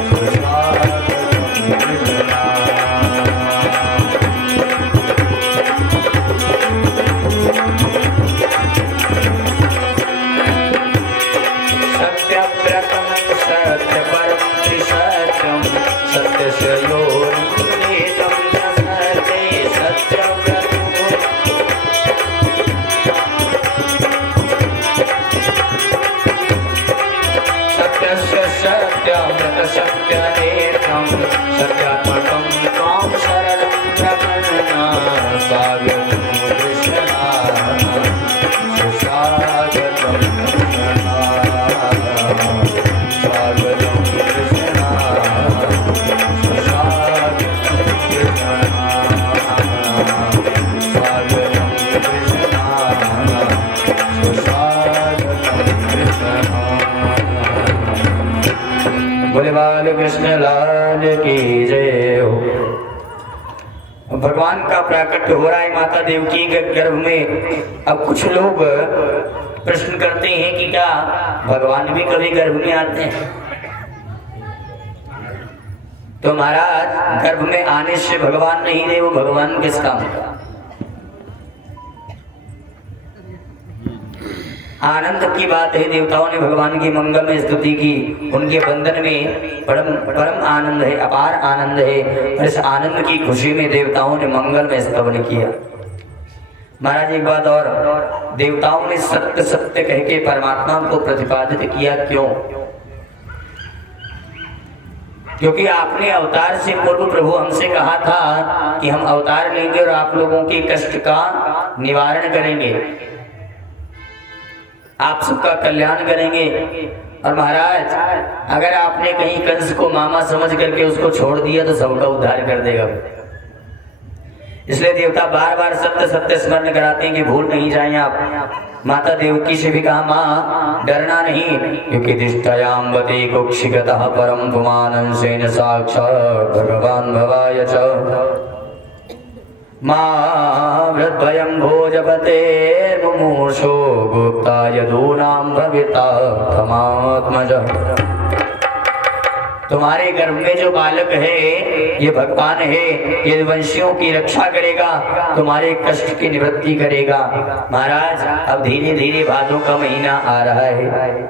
सुस्वागतम कृष्णा। सत्यव्रतम सत्यपरम सत्यम सत्यशयोनिवेदम सत्ये सत्यव्रतम सत्यस्य सत्यामृत सत्यनेत्रम सत्यात्मकम त्वां शरणं प्रपन्ना। स्वागतम कृष्णा सुस्वागतम कृष्णा, स्वागतम कृष्णा सुस्वागतम कृष्णा, स्वागतम कृष्णा सुस्वागतम कृष्णा। बोले बाल कृष्ण लाल की जय हो। भगवान का प्राकट्य हो रहा है माता देवकी के गर्भ में। अब कुछ लोग प्रश्न करते हैं कि क्या भगवान भी कभी गर्भ में आते हैं? तो महाराज गर्भ में आने से भगवान नहीं रहे, वो भगवान किस काम का? आनंद की बात है, देवताओं ने भगवान की मंगल में स्तुति की, उनके बंधन में परम आनंद है, अपार आनंद है। और इस आनंद की खुशी में देवताओं ने मंगल में स्तवन किया। महाराज एक बात और, देवताओं ने सत्य सत्य कह के परमात्मा को प्रतिपादित किया, क्यों? क्योंकि आपने अवतार से पूर्व प्रभु हमसे कहा था कि हम अवतार लेंगे और आप लोगों के कष्ट का निवारण करेंगे, आप सबका कल्याण करेंगे। और महाराज अगर आपने कहीं कंस को मामा समझ करके उसको छोड़ दिया तो सबका उद्धार कर देगा। इसलिए देवता बार बार सत्य सत्य स्मरण कराते हैं कि भूल नहीं जाएं आप। माता देवकी से भी कहा, माँ डरना नहीं, क्योंकि दिष्टयाम वते कुक्षिगतः परम पुमानं सेन साक्षात् भगवान भवाय च मां वृद्वयं भोजपते मुमुक्षो गुप्ता यदूनां भविता धमात्मज। तुम्हारे गर्भ में जो बालक है ये भगवान है, ये वंशियों की रक्षा करेगा, तुम्हारे कष्ट की निवृत्ति करेगा। महाराज अब धीरे धीरे भादों का महीना आ रहा है।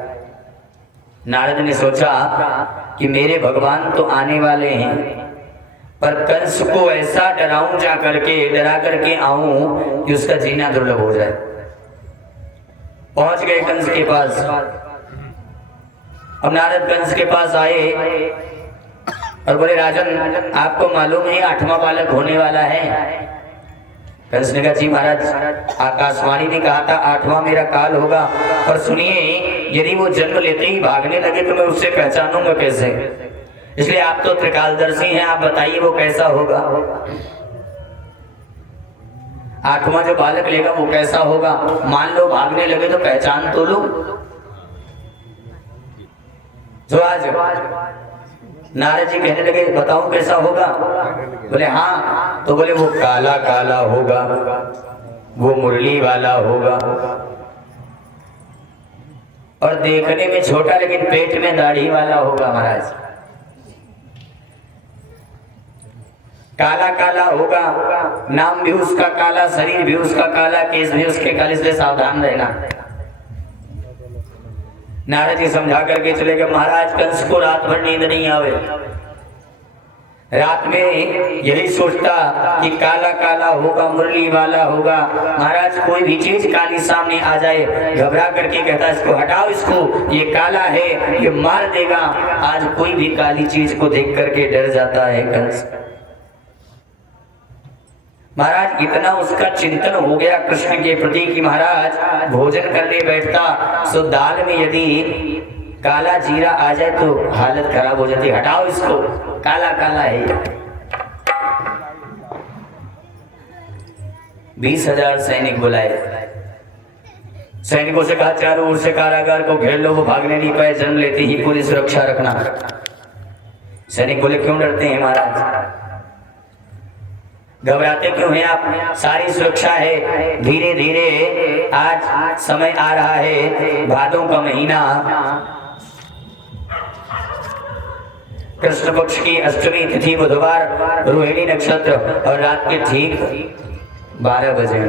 नारद ने सोचा कि मेरे भगवान तो आने वाले हैं, पर कंस को ऐसा डराऊं, डरा करके आऊं कि उसका जीना दुर्लभ हो जाए। पहुंच गए कंस के पास। अब नारद कंस के पास आए और बोले, राजन आपको मालूम है 8वां बालक होने वाला है? कंस ने कहा, जी महाराज आकाशवाणी ने कहा था 8वां मेरा काल होगा, पर सुनिए यदि वो जन्म लेते ही भागने लगे तो मैं उससे पहचानूंगा कैसे? इसलिए आप तो त्रिकालदर्शी हैं, आप बताइए वो कैसा होगा? 8वां जो बालक लेगा वो कैसा होगा? मान लो भागने लगे तो पहचान तो लो। जो आज नारद जी कहने लगे, बताओ कैसा होगा? बोले हाँ। तो बोले वो काला काला होगा, वो मुरली वाला होगा, और देखने में छोटा लेकिन पेट में दाढ़ी वाला होगा। महाराज काला काला होगा, नाम भी उसका काला, शरीर भी उसका काला, केस भी उसके काले, से सावधान रहना। नारद जी समझा करके चले गए। महाराज कंस को रात भर नींद नहीं आवे, रात में यही सोचता कि काला काला होगा, मुरली वाला होगा। महाराज कोई भी चीज काली सामने आ जाए घबरा करके कहता, इसको हटाओ, इसको ये काला है, ये मार देगा। आज कोई भी काली चीज को देख करके डर जाता है कंस। महाराज इतना उसका चिंतन हो गया कृष्ण के प्रति कि महाराज भोजन करने बैठता सो दाल में यदि काला जीरा आ जाए तो हालत खराब हो जाती, हटाओ इसको, काला काला है। 20,000 सैनिक बुलाए, सैनिकों से कहा चारों ओर से कारागार को घेर लो, वो भागने नहीं पाए, जन्म लेते ही पूरी सुरक्षा रखना। सैनिक बोले क्यों डरते हैं महाराज, घबराते क्यों हैं आप? सारी सुरक्षा है। धीरे धीरे आज समय आ रहा है, भादों का महीना, कृष्ण पक्ष की अष्टमी तिथि बुधवार, रोहिणी नक्षत्र, और रात के ठीक 12 बजे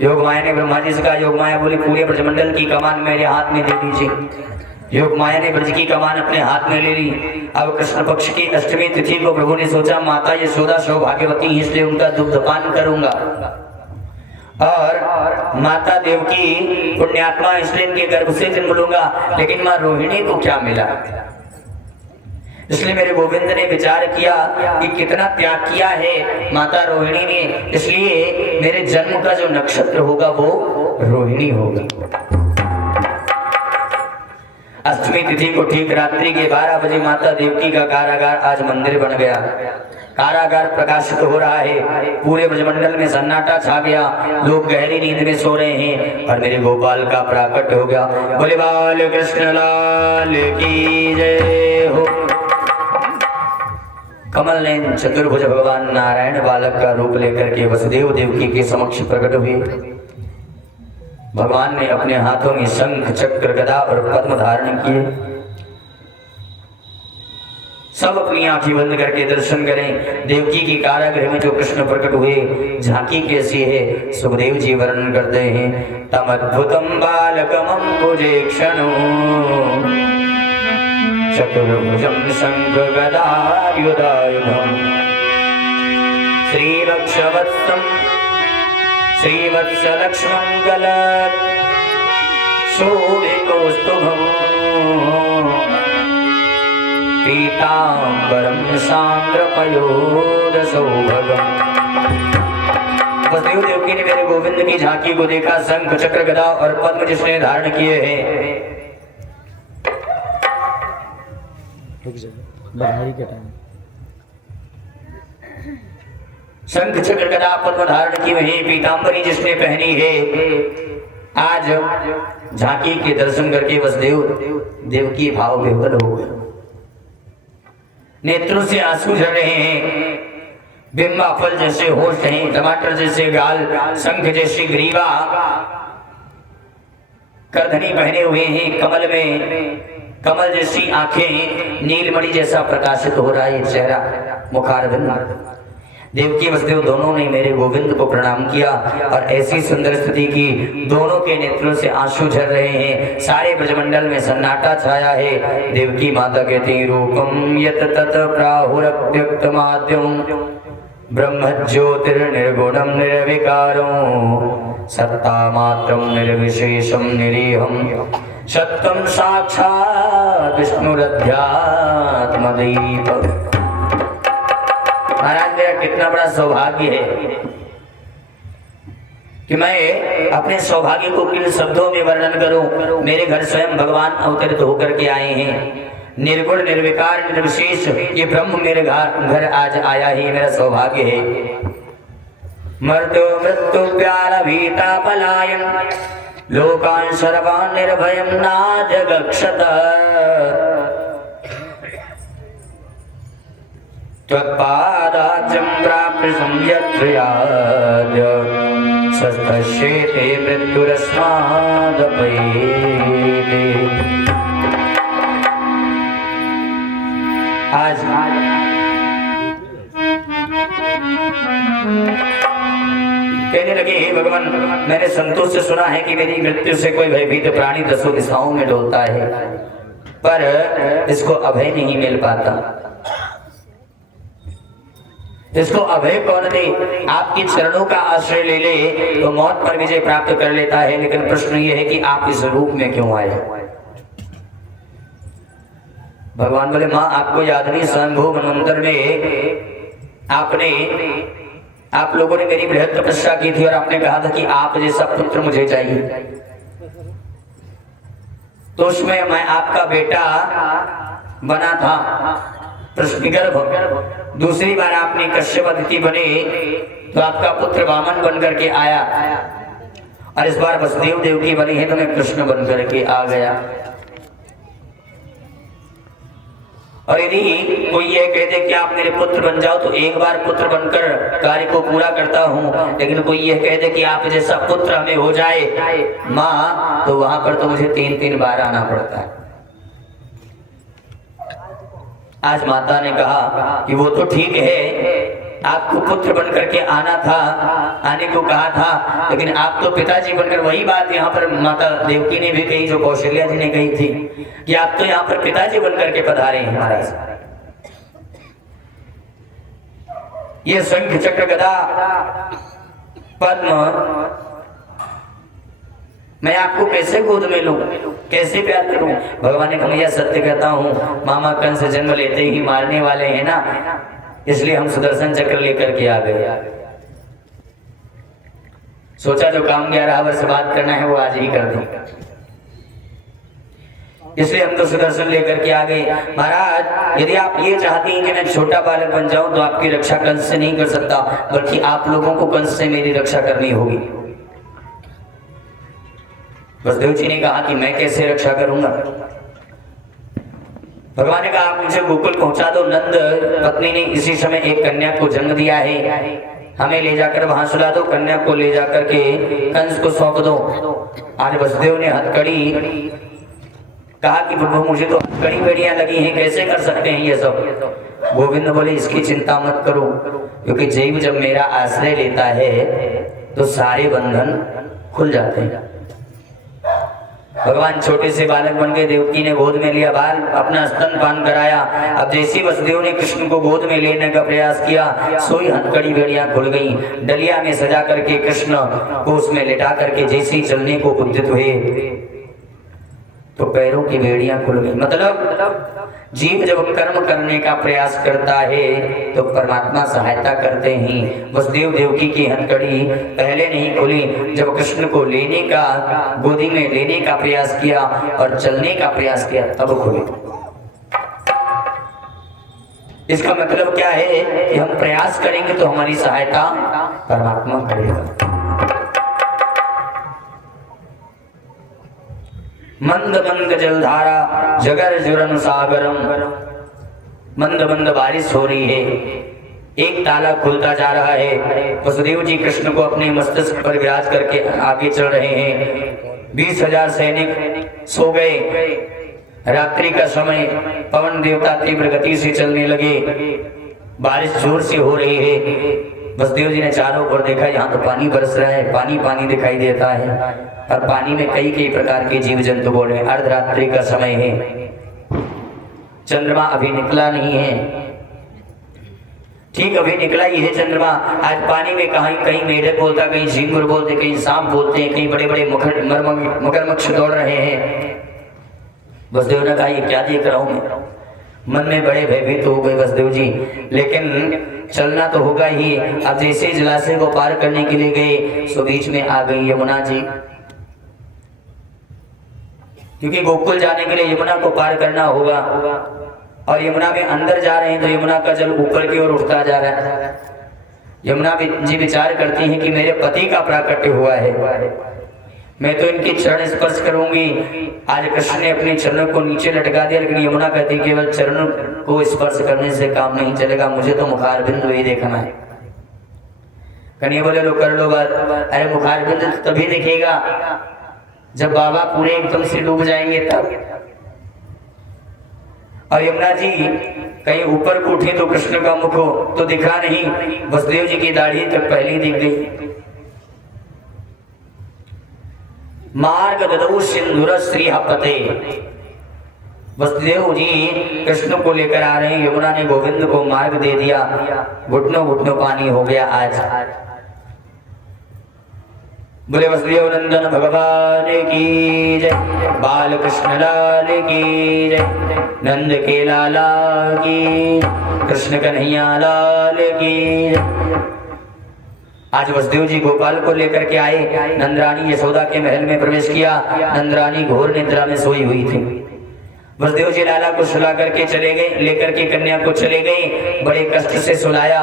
योग माया ने ब्रह्मा जी से कहा, योग माया बोली पूरे ब्रजमंडल की कमान मेरे हाथ में दे दीजिए। योग माया ने ब्रज की कमान अपने हाथ में ले ली। अब कृष्ण पक्ष की अष्टमी तिथि को प्रभु ने सोचा माता यशोदा सौभाग्यवती, इसलिए उनका दुग्धपान करूंगा, और माता देवकी पुण्यात्मा, इसलिए इनके गर्भ से जन्म लूंगा। लेकिन माँ रोहिणी को क्या मिला? इसलिए मेरे गोविंद ने विचार किया कि कितना त्याग किया है माता रोहिणी ने, इसलिए मेरे जन्म का जो नक्षत्र होगा वो रोहिणी होगा। अष्टमी तिथि को ठीक रात्रि के 12 बजे माता देवकी का कारागार आज मंदिर बन गया। कारागार प्रकाशित हो रहा है, पूरे ब्रजमंडल में सन्नाटा छा गया, लोग गहरी नींद में सो रहे हैं, और मेरे गोपाल का प्राकट हो गया। बोले बाल कृष्ण लाल की जय हो। कमल नयन चतुर्भुज भगवान नारायण बालक का रूप लेकर के वसुदेव देवकी के समक्ष प्रकट हुए। भगवान ने अपने हाथों में शंख चक्र गदा और पद्म धारण किए। सब अपनी आंखें बंद करके दर्शन करें। देवकी की कारागृह में जो कृष्ण प्रकट हुए, झांकी कैसी है सुखदेव जी वर्णन करते हैं। तम अद्भुतम बालकमंबुजेक्षणो चतुर्भुजं शंख गदायुधायुधं श्रीरक्षवत्सं श्रीवत्सलक्ष्मण शोभितोस्तुभम् पीताम्बरं सांद्रपयोदसौभगम्। वसुदेव देवकी ने मेरे गोविंद की झांकी को देखा, शंख चक्र गदा और पद्म जिसने धारण किए हैं। बधाई के टाइम शंख चक्र गदा पद्म धारण किए हैं, पीताम्बरी जिसने पहनी है। आज झांकी के दर्शन करके वसुदेव देवकी भाव विह्वल हो गए, नेत्रों से आंसू झड़ रहे हैं। बिम्बा फल जैसे होठ हैं, टमाटर जैसे गाल, शंख जैसी ग्रीवा, करधनी पहने हुए हैं, कमल में कमल जैसी आंखें, नीलमणि जैसा प्रकाशित हो रहा है चेहरा, मुखारविंद। देवकी वसुदेव दोनों ने मेरे गोविंद को प्रणाम किया और ऐसी सुंदर स्थिति की दोनों के नेत्रों से आंसू झर रहे हैं। सारे ब्रजमंडल में सन्नाटा छाया है। देवकी माता कहती रूपम यत तत प्राहुरव्यक्तमाद्यम ब्रह्म ज्योतिर्निर्गुणम निर्विकारं सत्ता मात्रम निर्विशेषम निरीहम सत्यम साक्षात् विष्णुरध्यात्मदीप। महाराज मेरा कितना बड़ा सौभाग्य है कि मैं अपने सौभाग्य को किन शब्दों में वर्णन करूं। मेरे घर स्वयं भगवान अवतरित होकर के आए हैं, निर्गुण निर्विकार निर्विशेष ये ब्रह्म मेरे घर आज आया ही मेरा सौभाग्य है। मर्त्यो मृत्यु व्याल भीता पलायन लोकान् सर्वान् निर्भयं नाजगक्षत त्वत्पादाब्जं प्राप्य संयत्र्याद्य सस्तस्येते मृत्युरस्मादपैते। आज कहने लगे हे भगवान, मैंने संतोष से सुना है कि मेरी मृत्यु से कोई भयभीत प्राणी दसों दिशाओं में डोलता है, पर इसको अभय नहीं मिल पाता। इसको अभय कौन दे? आपकी चरणों का आश्रय ले ले तो मौत पर विजय प्राप्त कर लेता है। लेकिन प्रश्न ये है कि आप इस रूप में क्यों आए? भगवान बोले माँ आपको याद नहीं, स्वयंभू मनवंतर में आप लोगों ने मेरी बृहद तपस्या की थी और आपने कहा था कि आप जैसा पुत्र मुझे चाहिए, तो उसमें मैं आपका बेटा बना था प्रश्निगर्भ। दूसरी बार आपने कश्यप अदिति बने तो आपका पुत्र वामन बन करके आया, और इस बार वसुदेव देवकी बनी है तो मैं कृष्ण बन करके आ गया। और यदि कोई ये कह दे कि आप मेरे पुत्र बन जाओ तो एक बार पुत्र बनकर कार्य को पूरा करता हूँ, लेकिन कोई ये कह दे कि आप जैसा पुत्र हमें हो जाए माँ, तो वहां पर तो मुझे 3-3 बार आना पड़ता है। आज माता ने कहा कि वो तो ठीक है, आपको पुत्र बनकर के आना था, आने को कहा था, लेकिन आप तो पिताजी बनकर, वही बात यहाँ पर माता देवकी ने भी कही जो कौशल्या जी ने कही थी कि आप तो यहाँ पर पिताजी बनकर के पधारे हैं महाराज। ये शंख चक्र गदा पद्म मैं आपको कैसे गोद में लूं, कैसे प्यार करूं? भगवान ने कहा यह सत्य कहता हूं, मामा कंस जन्म लेते ही मारने वाले हैं ना, इसलिए हम सुदर्शन चक्र लेकर के आ गए। सोचा जो काम 11 वर्ष बाद करना है वो आज ही कर दें, इसलिए हम तो सुदर्शन लेकर के आ गए। महाराज यदि आप ये चाहती हैं कि मैं छोटा बालक बन जाऊं तो आपकी रक्षा कंस से नहीं कर सकता, बल्कि आप लोगों को कंस से मेरी रक्षा करनी होगी। वसुदेव जी ने कहा कि मैं कैसे रक्षा करूंगा? भगवान ने कहा आप मुझे गोकुल पहुंचा दो। नंद पत्नी ने इसी समय एक कन्या को जन्म दिया है, हमें ले जाकर वहां सुला दो, कन्या को ले जाकर के कंस को सौंप दो। आज वसुदेव ने हथकड़ी कहा कि प्रभु मुझे तो हथकड़ी बेड़ियां लगी हैं, कैसे कर सकते हैं ये सब? गोविंद बोले इसकी चिंता मत करो, क्योंकि जीव जब मेरा आश्रय लेता है तो सारे बंधन खुल जाते हैं। भगवान छोटे से बालक बन गए, देवकी ने गोद में लिया, बाल अपना स्तनपान कराया। अब जैसे वसुदेव ने कृष्ण को गोद में लेने का प्रयास किया, सोई हथकड़ी बेड़ियां खुल गई। डलिया में सजा करके कृष्ण को उसमें लेटा करके जैसे ही चलने को उद्यत हुए तो पैरों की बेड़ियां खुल गई। मतलब जीव जब कर्म करने का प्रयास करता है तो परमात्मा सहायता करते हैं। वसुदेव देवकी की हथकड़ी पहले नहीं खुली, जब कृष्ण को लेने का, गोदी में लेने का प्रयास किया और चलने का प्रयास किया तब खुली। इसका मतलब क्या है कि हम प्रयास करेंगे तो हमारी सहायता परमात्मा करेगा। मंद मंद जलधारा जगर जुरन सागरम, मंद मंद बारिश हो रही है, एक ताला खुलता जा रहा है। वसुदेव जी कृष्ण को अपने मस्तिष्क पर विराज करके आगे चल रहे हैं। 20,000 सैनिक सो गए। रात्रि का समय, पवन देवता तीव्र गति से चलने लगे, बारिश जोर से हो रही है। वसुदेव जी ने चारों ओर देखा, यहाँ तो पानी बरस रहा है, पानी पानी दिखाई देता है और पानी में कई कई प्रकार के जीव जंतु बोल रहे हैं। अर्धरात्रि का समय है, चंद्रमा अभी निकला नहीं है, ठीक अभी निकला ही है चंद्रमा। आज पानी में कहीं कहीं मेढक बोलता, कहीं झींगुर बोलते, कहीं सांप बोलते हैं, कहीं बड़े बड़े मगरमच्छ दौड़ रहे हैं। वसुदेव ने कहा ये क्या देख रहा हूं मैं? मन में बड़े भयभीत हो गए वसुदेव जी, लेकिन चलना तो होगा ही। अब जैसे जलाशय को पार करने के लिए गए तो बीच में आ गई यमुना जी, क्योंकि गोकुल जाने के लिए यमुना को पार करना होगा और यमुना में अंदर जा रहे हैं तो यमुना का जल ऊपर की ओर उठता जा रहा है। यमुना जी विचार करती हैं कि मेरे पति का प्राकट्य हुआ है, मैं तो इनके चरण स्पर्श करूंगी। आज कृष्ण ने अपने चरणों को नीचे लटका दिया, लेकिन यमुना कहती केवल चरणों को स्पर्श करने से काम नहीं चलेगा, मुझे तो मुखारबिंद ही देखना है। कन्हैया बोले लो कर लो बात। अरे मुखारबिंद तभी दिखेगा जब बाबा पूरे एकदम से डूब जाएंगे तब। और यमुना जी कहीं ऊपर को उठे तो कृष्ण का मुख तो दिखा नहीं, वसुदेव जी की दाढ़ी तक पहले ही दिख गई। मार्ग ददौ सिंधुर श्री पते, वसुदेव जी कृष्ण को लेकर आ रहे हैं, यमुना ने गोविंद को मार्ग दे दिया, घुटनों घुटनों पानी हो गया आज। बोले वसुदेव नंदन भगवान की जय, बाल कृष्ण लाल की जय, नंद के लाला की, कृष्ण कन्हैया लाल की। आज वसुदेव जी गोपाल को लेकर के आए, नंदरानी यशोदा के महल में प्रवेश किया। नंदरानी घोर निद्रा में सोई हुई थी। वसुदेव जी लाला को सुला करके चले गए, लेकर के कन्या को चले गए, बड़े कष्ट से सुलाया।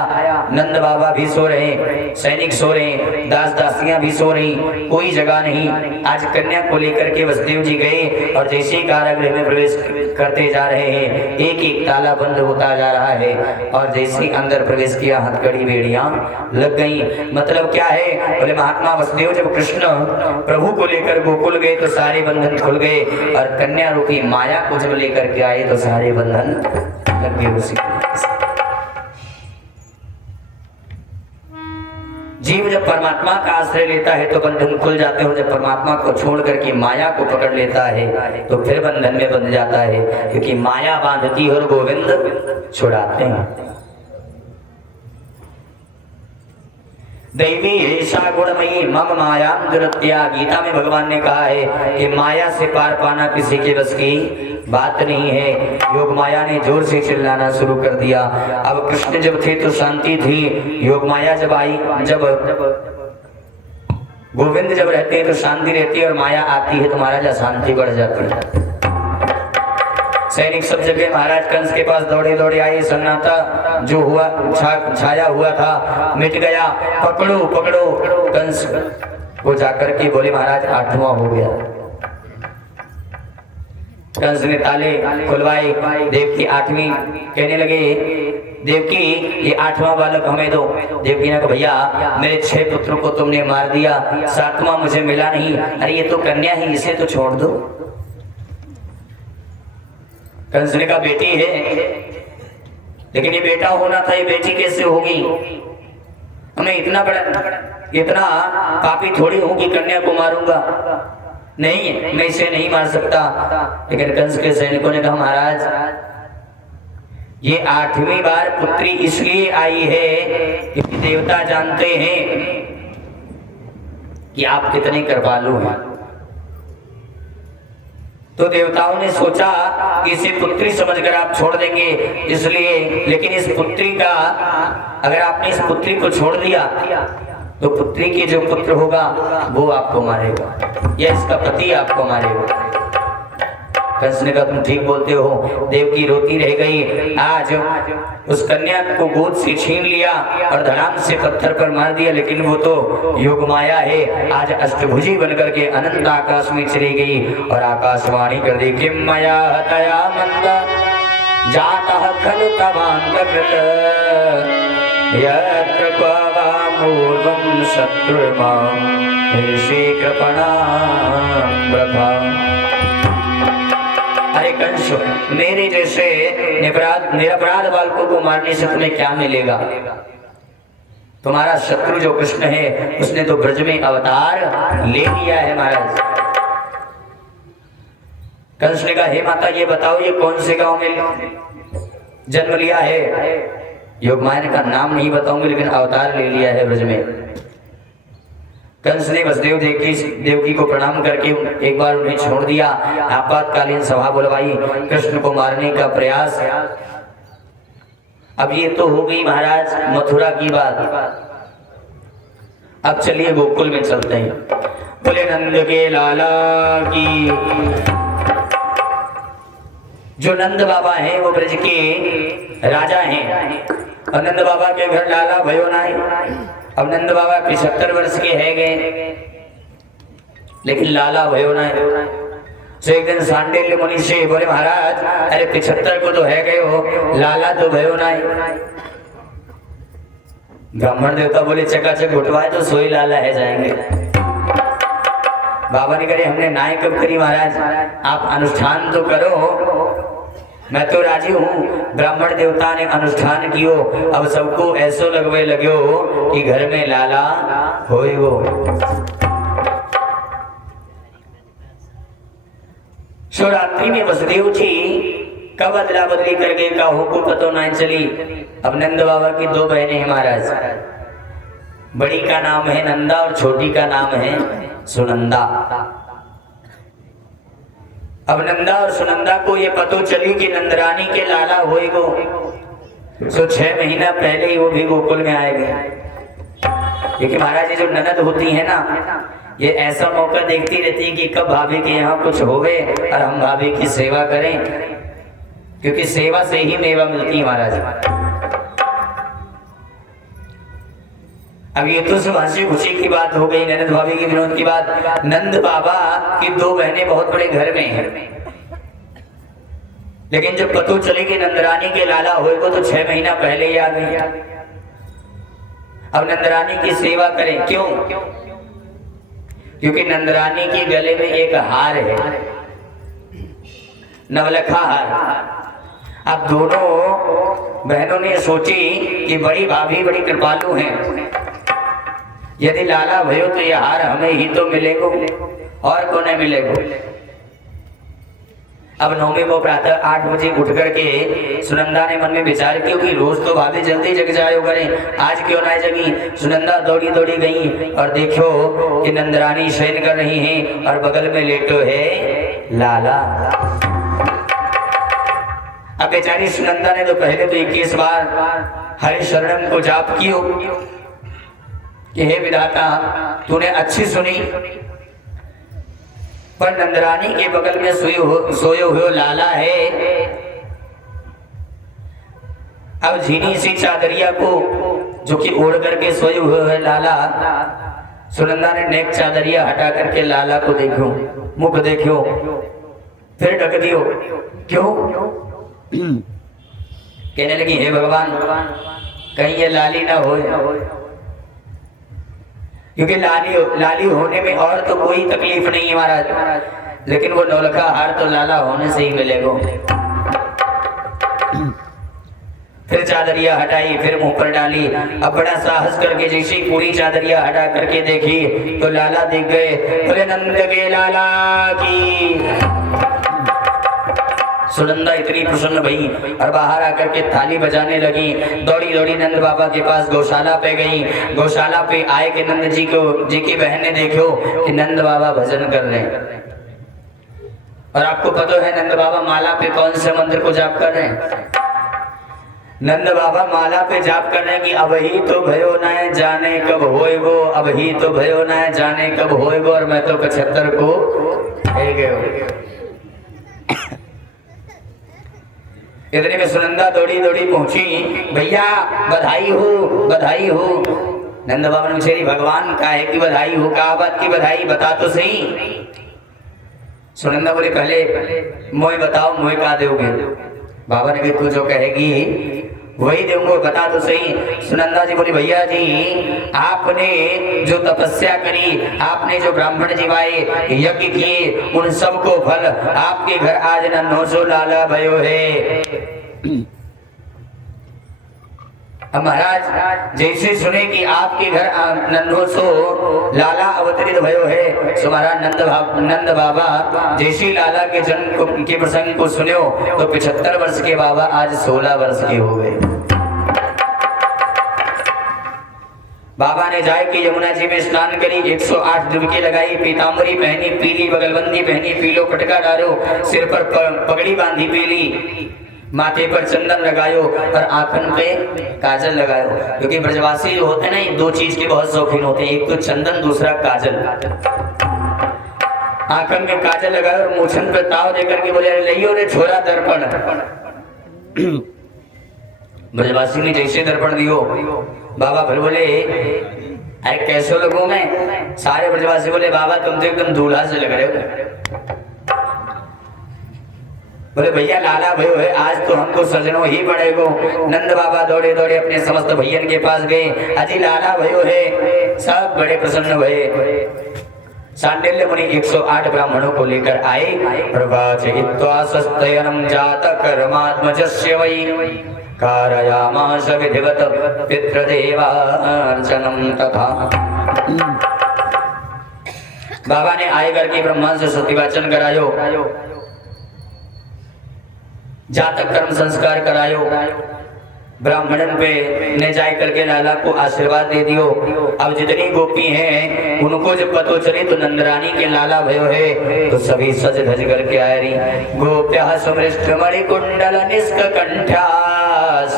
नंद बाबा भी सो रहे, सैनिक सो रहे, दास दासियां भी सो रही, कोई जगह नहीं। आज कन्या को लेकर के वसुदेव जी गए और जैसे ही कारागृह में प्रवेश करते जा रहे हैं, एक एक ताला बंद होता जा रहा है और जैसे ही अंदर प्रवेश किया हथकड़ी बेड़ियां लग गई। मतलब क्या है? बोले महात्मा वसुदेव जब कृष्ण प्रभु को लेकर गोकुल गए तो सारे बंधन खुल गए और कन्या रूपी माया को जब लेकर के आए तो सारे बंधन लग गए उसी। जीव जब परमात्मा का आश्रय लेता है तो बंधन खुल जाते हैं, जब परमात्मा को छोड़ करके माया को पकड़ लेता है तो फिर बंधन में बंध जाता है, क्योंकि माया बांधती और गोविंद छुड़ाते हैं। दैवी ऐसा गुणमयी मम माया दुरत्या, गीता में भगवान ने कहा है कि माया से पार पाना किसी के बस की बात नहीं है। योग माया ने जोर से चिल्लाना शुरू कर दिया। अब कृष्ण जब थे तो शांति थी, योग माया जब आई, जब गोविंद जब रहते हैं तो शांति रहती है और माया आती है तो महाराज अशांति बढ़ जाती है। सैनिक सब जगह महाराज कंस के पास दौड़े दौड़े आए, सन्नाटा जो हुआ छाया हुआ था मिट गया। पकड़ो पकड़ो कंस को जाकर के बोले महाराज 8वां हो गया। कंस ने ताले खुलवाए, देवकी 8वीं कहने लगे देवकी ये 8वां बालक हमें दो। देवकी ने कहा भैया मेरे 6 पुत्रों को तुमने मार दिया, 7वां मुझे मिला नहीं। अरे ये तो कन्या ही, इसे तो छोड़ दो। कंस ने कहा बेटी है, लेकिन ये बेटा होना था, ये बेटी कैसे होगी? मैं इतना बड़ा इतना पापी थोड़ी हूं कि कन्या को मारूंगा। नहीं, मैं इसे नहीं मार सकता। लेकिन कंस के सैनिकों ने कहा महाराज, ये 8वीं बार पुत्री इसलिए आई है क्योंकि देवता जानते हैं कि आप कितने कृपालु हैं। तो देवताओं ने सोचा कि इसे पुत्री समझकर आप छोड़ देंगे, इसलिए। लेकिन इस पुत्री का, अगर आपने इस पुत्री को छोड़ दिया तो पुत्री के जो पुत्र होगा वो आपको मारेगा, या इसका पति आपको मारेगा। कंस ने कहा तुम ठीक बोलते हो। देवकी रोती रह गई। आज उस कन्या को गोद से छीन लिया और धड़ाम से पत्थर पर मार दिया, लेकिन वो तो योग माया है। आज अष्टभुजी बनकर के अनंत आकाश में चली गई और आकाशवाणी कर दी, किम मया हतया मंद जातः खलु तवांगकृत यत्र क्वामूर्वं शत्रुर्मां हेषे कृपणां वृथा। अरे कंस, मेरे जैसे निरपराध बालकों को मारने से तुम्हें क्या मिलेगा? तुम्हारा शत्रु जो कृष्ण है उसने तो ब्रज में अवतार ले लिया है महाराज। कंस ने कहा, हे माता ये बताओ ये कौन से गांव में जन्म लिया है? योगमाया ने कहा नाम नहीं बताऊंगी, लेकिन अवतार ले लिया है ब्रज में। कंस ने वसुदेव देवकी को प्रणाम करके एक बार उन्हें छोड़ दिया। आपातकालीन सभा बुलवाई, कृष्ण को मारने का प्रयास। अब ये तो हो गई महाराज मथुरा की बात। अब चलिए गोकुल में चलते हैं। बोले नंद के लाला की। जो नंद बाबा हैं वो ब्रज के राजा हैं और नंद बाबा के घर लाला भयो नाई। अब नंद बाबा 75 वर्ष के है गए, लेकिन लाला भयो नाई। तो एक दिन सांडिल्य मुनि से बोले महाराज, अरे 75 को तो है गए हो, लाला तो भयो नाई। ब्राह्मण देवता बोले चकाचक उठवाए तो सोई लाला है जाएंगे। बाबा ने कहे हमने नाई कब करी महाराज, आप अनुष्ठान तो करो। मैं तो राजी हूँ। ब्राह्मण देवता ने अनुष्ठान कियो। अब सबको ऐसो लगवे लग्यो कि घर में लाला होएगो। शिवरात्रि में वसुदेव जी कब अदला बदली कर गए का हुक्म पतो नहीं चली। अब नंद बाबा की 2 बहनें हैं महाराज। बड़ी का नाम है नंदा और छोटी का नाम है सुनंदा। अब नंदा और सुनंदा को ये पतो चली कि नंदरानी के लाला होएगो। तो 6 महीना पहले ही वो भी गोकुल में आएंगे। क्योंकि महाराज ये जो ननद होती है ना, ये ऐसा मौका देखती रहती है कि कब भाभी के यहाँ कुछ होवे और हम भाभी की सेवा करें, क्योंकि सेवा से ही मेवा मिलती है महाराज। अब ये तो सब हंसी खुशी की बात हो गई, ननद भाभी की विनोद की बात। नंद बाबा की 2 बहनें बहुत बड़े घर में हैं, लेकिन जब पतो चले कि नंदरानी के लाला होएगा तो 6 महीना पहले ही आ गई। अब नंदरानी की सेवा करें, क्यों? क्योंकि नंदरानी के गले में एक हार है, नवलखा हार। अब दोनों बहनों ने सोची कि बड़ी भाभी बड़ी कृपालु हैं, यदि लाला भयो तो ये हार हमें ही तो मिलेगो और को नहीं मिलेगो। अब नौमी को प्रातः 8 बजे उठ करके सुनंदा ने मन में विचार किया कि रोज तो भाभी जल्दी जग जायो करें, आज क्यों ना जगी। सुनंदा दौड़ी दौड़ी गई और देखो कि नंदरानी शयन कर रही हैं और बगल में लेटो है लाला। अब बेचारी सुनंदा ने तो पहले तो 21 बार हरि शरणम को जाप कियो कि हे विधाता तूने अच्छी सुनी, पर नंदरानी के बगल में सोए हुए लाला है। अब झीनी सी चादरिया को जो कि ओढ़ करके सोए हुए है लाला, सुनंदा ने नेक चादरिया हटा करके लाला को देखो, मुख देखो, फिर ढक दियो। क्यों? कहने लगी हे भगवान कहीं ये लाली ना हो, क्योंकि लाली होने में और तो कोई तकलीफ नहीं है महाराज, लेकिन वो नौलखा हार तो लाला होने से ही मिलेगा। फिर चादरिया हटाई, फिर मुंह पर डाली। अब बड़ा साहस करके जैसे ही पूरी चादरिया हटा करके देखी तो लाला दिख गए। बोले नंद के लाला की। सुनंदा इतनी प्रसन्न भई और बाहर आकर के थाली बजाने लगी। दौड़ी दौड़ी नंद बाबा के पास गौशाला पे गई। गौशाला पे आए कि नंद जी की बहन ने देखो कि नंद बाबा भजन कर रहे हैं। और आपको पता है नंद बाबा माला पे कौन से मंत्र को जाप कर रहे हैं? नंद बाबा माला पे जाप कर रहे हैं कि अब ही तो भयो न जाने कब होएगो, अब ही तो भयो न जाने कब होएगो, और मैं तो 75 को है गए। इतने में सुनंदा दौड़ी दौड़ी पहुंची। भैया बधाई हो, बधाई हो। नंद बाबा ने पूछा भगवान का है कि बधाई हो, का बात की बधाई, बता तो सही। सुनंदा बोले पहले मोए बताओ, मोए का दोगे? बाबा ने तू जो कहेगी वही दूंगा, बता तो सही। सुनंदा जी बोली भैया जी आपने जो तपस्या करी, आपने जो ब्राह्मण जीवाए यज्ञ किए, उन सबको फल आपके घर आज न 900 लाला भयो है। अब महाराज जैसे सुने कि आपके घर 900 लाला अवतरित भयो है, सो महाराज नंद बाबा जैसे लाला के जन्म के प्रसंग को सुनो तो 75 वर्ष के बाबा आज 16 वर्ष के हो गए। बाबा ने जाए कि यमुना जी में स्नान करी, 108 डुबकी लगाई, पीताम्बरी पहनी, पीली बगलबंदी पहनी, पीलो पटका डालो, सिर पर पगड़ी बांधी पीली, माथे पर चंदन लगायो और आंखन पे काजल लगायो। क्योंकि ब्रजवासी होते ना दो चीज के बहुत शौकीन होते हैं, एक तो चंदन, दूसरा काजल। आंखन में काजल लगायो और मूछन पे ताव देकर के बोले लियो रे छोरा दर्पण। ब्रजवासी ने जैसे दर्पण दियो, बाबा फिर बोले अरे कैसे लगूं मैं? सारे ब्रजवासी बोले बाबा तुम तो एकदम दूल्हा से लग रहे हो। बोले भैया लाला भयो है, आज तो हमको सजनो ही पड़ेगो। नंद बाबा दौड़े दौड़े अपने समस्त भैयन के पास गए, अजी लाला भयो है। सब बड़े प्रसन्न हुए। सांडिल्य मुनि 108 ब्राह्मणों को लेकर आए। प्रभाचयित्वासस्तयनं जातकर्मात्मजस्य वै कारयामास विधिवत पितृदेवार्चनं तथा। बाबा ने आए करके ब्रह्मा से सतीवाचन करायो, जातक कर्म संस्कार करायो, ब्राह्मणन पे ने जाए करके लाला को आशीर्वाद दे दियो। अब जितनी गोपी हैं उनको जब पतो चले तो नंदरानी के लाला भयो है, तो सभी सज धज करके आ रही। गोप्या सुमृष्ट मणि कुंडल निष्क कंठास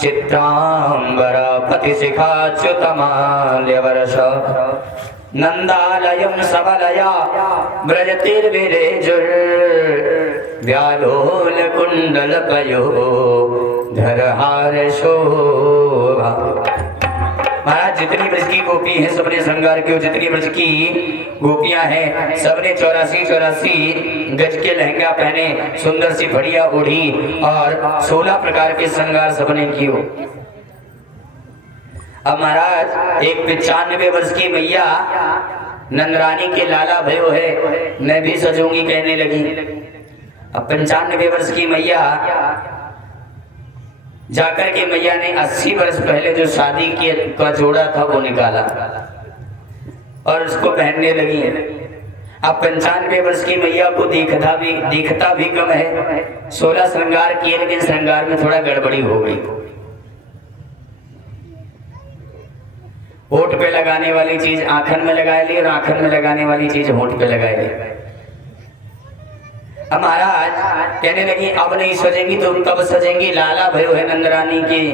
चित्रांबर पति शिखाच्युतमाल्य वर्ष नंदालयं सबलया ब्रजतिर्विरेजुर व्यालोल कुंडल पयो धरहार शोभा। महाराज जितनी ब्रज की गोपी हैं सबने श्रृंगार किया, जितनी ब्रज की गोपियां हैं सबने 84 गज के लहंगा पहने, सुंदर सी बढ़िया ओढ़ी और 16 प्रकार के श्रृंगार सबने कियो। अब महाराज एक 95 वर्ष की मैया नंदरानी के लाला भयो है, मैं भी सजूंगी कहने लगी। अब 95 वर्ष की मैया जाकर के मैया ने 80 वर्ष पहले जो शादी का जोड़ा था वो निकाला और उसको पहनने लगी। अब 95 वर्ष की मैया को दिखता भी कम है। 16 श्रृंगार किए लेकिन श्रृंगार में थोड़ा गड़बड़ी हो गई। होठ पे लगाने वाली चीज आंखन में लगा ली और आंखन में लगाने वाली चीज होठ पे लगाई ली। अब महाराज कहने लगी अब नहीं सजेंगी तो कब सजेंगी? लाला भयो है नंदरानी की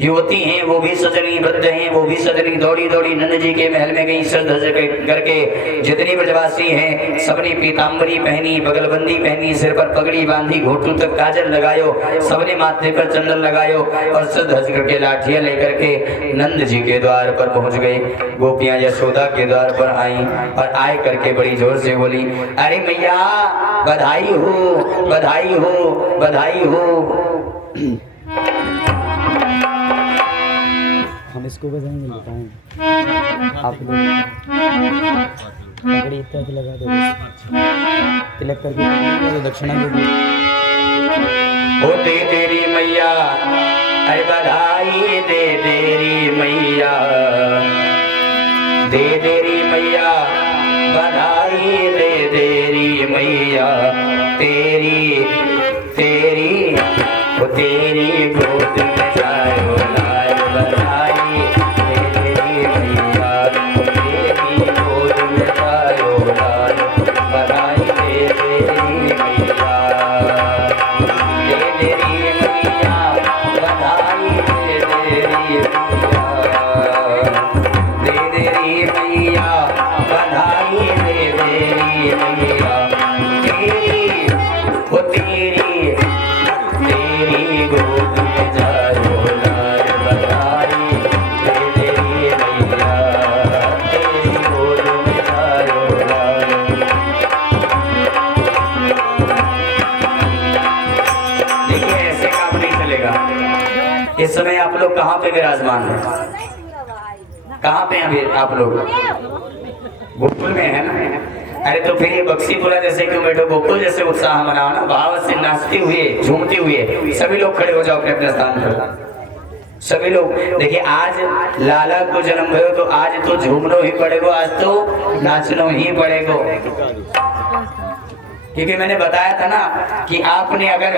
युवती हैं, वो भी सजनी, वृद्ध हैं वो भी सजनी। दौड़ी दौड़ी नंद जी के महल में गई सज धज करके। जितनी ब्रजवासी हैं सबने पीताम्बरी पहनी, बगलबंदी पहनी, सिर पर पगड़ी बांधी, घोटू तक काजल लगायो, सबने माथे पर चंदन लगायो और सज धज करके लाठियां लेकर के नंद जी के द्वार पर पहुंच गए। गोपियां यशोदा के द्वार पर आई और आए करके बड़ी जोर से बोली अरे मैया बधाई हो, बधाई हो, बधाई हो। हम इसको बजाएंगे, बताएंगे आप लोग पगड़ी इत्यादि लगा दो, तिलक करके दक्षिणा दे दो। ओ दे तेरी मैया, अरे बधाई दे तेरी मैया, दे तेरी मैया, बधाई दे तेरी मैया, तेरी तेरी वो तेरी गोद में जायो लाल, बधाई दे तेरी मैया, तेरी गोद में जायो लाल, बधाई दे तेरी मैया, दे तेरी मैया, बधाई दे तेरी मैया, दे तेरी मैया, बधाई दे तेरी मैया, तेरी वो तेरी तेरी गोद में जायो लाल, बधाई दे तेरी मैया, तेरी गोद में जायो लाल। देखिए ऐसे काम नहीं चलेगा। इस समय आप लोग कहाँ पे विराजमान हैं? कहाँ पे हैं अभी आप लोग? गोकुल में है ना? अरे तो फिर ये बक्सीपुरा जैसे क्यों बैठो? गोकुल जैसे उत्साह मनाओ ना, भाव से नाचते हुए झूमते हुए। सभी लोग खड़े हो जाओ अपने अपने स्थान पर। सभी लोग देखिए, आज लाला को जन्म भयो तो आज तो झूमनो ही पड़ेगा, आज तो नाचनो ही पड़ेगा। क्योंकि मैंने बताया था ना कि आपने अगर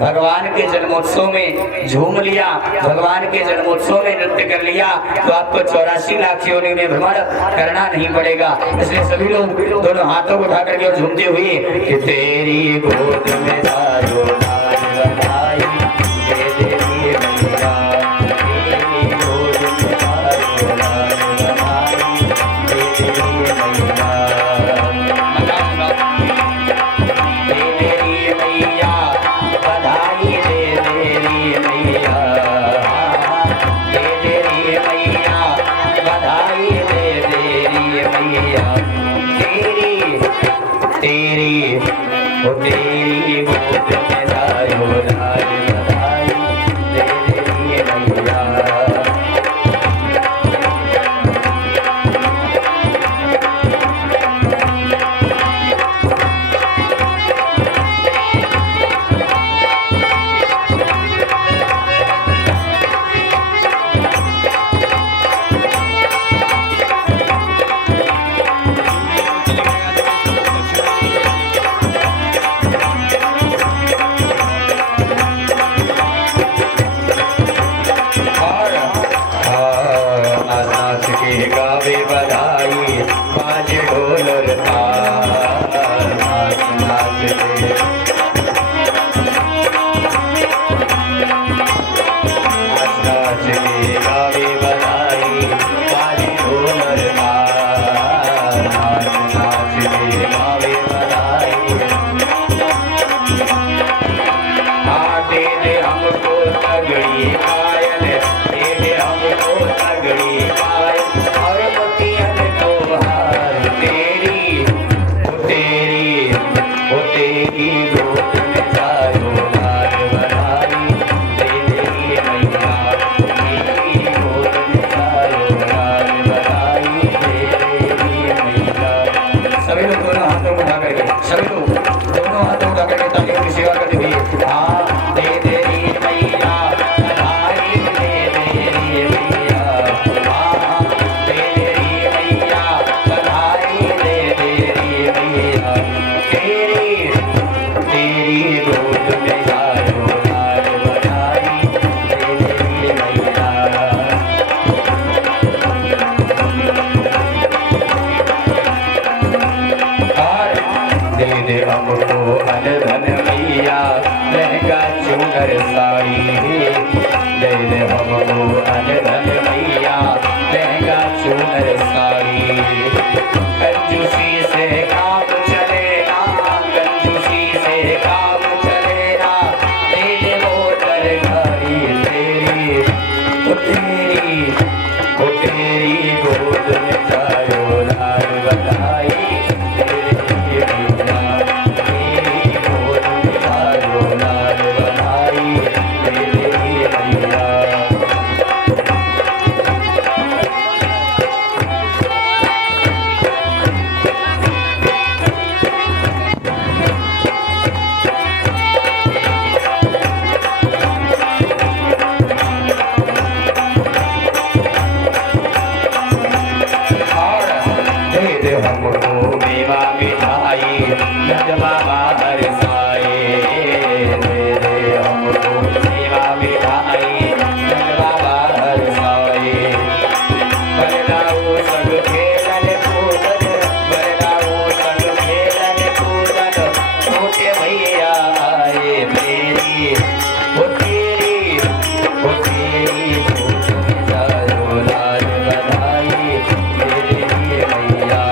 भगवान के जन्मोत्सव में झूम लिया, भगवान के जन्मोत्सव में नृत्य कर लिया, तो आपको 84 लाख योनि में भ्रमण करना नहीं पड़ेगा। इसलिए सभी लोग दोनों हाथों को उठा करके और झूमते हुए कि तेरी गोद में जायो लाल, बधाई दे तेरी मैया, तेरी गोद में जायो लाल, बधाई दे तेरी मैया, दे तेरी मैया, बधाई दे तेरी मैया, दे तेरी मैया, बधाई दे तेरी मैया, तेरी तेरी वो तेरी गोद में जायो लाल, बधाई दे तेरी मैया। नाच के गावे बधाई, बाज ढोल और ताल, नाच नाच के नाच के गावे बधाई, बाज ढोल और ताल, नाच नाच के गावे बधाई। दे दे हमको तगड़ी पायल, दे दे हमको तगड़ी पायल, और मोतियन को हार, तेरी वो तेरी गोद में जायो लाल, बधाई दे तेरी मैया, तेरी गोद में जायो लाल, बधाई दे तेरी मैया। सभी लोग दोनों हाथों को उठा करके, सभी लोग दोनों हाथों उठा करके तालियों की सेवा करते हुए, हाँ दे तेरी मैया, बधाई दे तेरी मैया, हाँ दे तेरी मैया, बधाई दे तेरी मैया, तेरी तेरी गोद में जायो लाल, बधाई दे तेरी मैया। दे दे हमको अनधन मैया, लहंगा चुनर साड़ी, दे दे हमको अनधन मैया, लहंगा चुनर साड़ी। कंजूसी से काम चलेगा, कंजूसी से काम चलेगा, दे दे मोटर गाड़ी, तेरी वो तेरी गोद में जायो लाल, बधाई दे हमको मेवा मिठाई गज बाबा हरसाए दे दे हमको मेवा मिठाई गज बाबा हरसाए बरनाओ संग खेलन कूदन बरनाओ संग खेलन कूदन छोटे भैया आए तेरी ओ तेरी ओ तेरी जायो लाल बधाई तेरे लिए भैया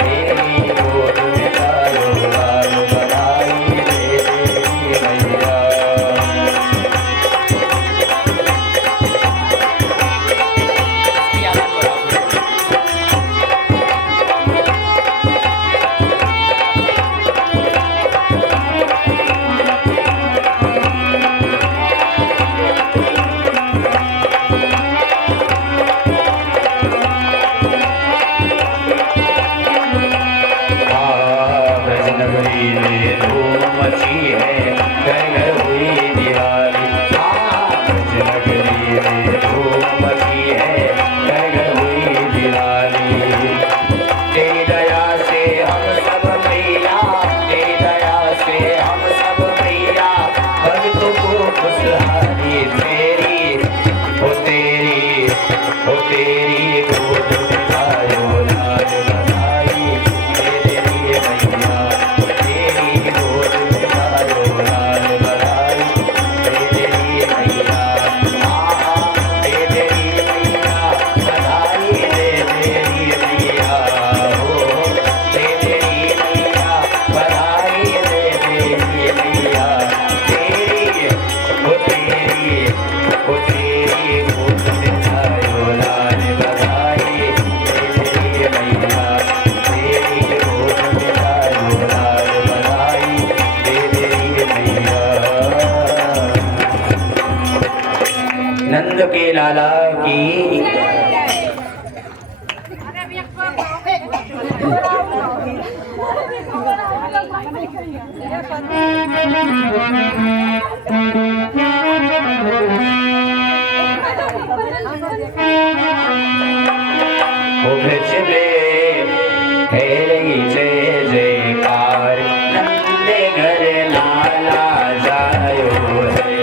तेरी गोद में जायो लाल बधाई तेरे लिए भैया ब्रजनगरी में धूम मची है घर घर हुई दिवाली ब्रजनगरी में धूम मची है घर घर हुई दिवाली तेरी दया से हम सब मैया तेरी दया से हम सब मैया भक्तों को खुशहाली तेरी ओ तेरी गोद में जायो लाल बधाई तेरे लिए भैया तेरी गोद में जायो लाल बधाई तेरे लिए भैया तेरे लिए भैया बधाई तेरे लिए भैया हो तेरे लिए भैया बधाई तेरे लिए भैया तेरी ओ तेरी गोद में जायो लाल बधाई तेरे लिए भैया तेरी गोद में जायो लाल बधाई तेरे लिए भैया नंद के लाला की ओ ब्रज में है रही जय जयकार नंद घर लाला जायो है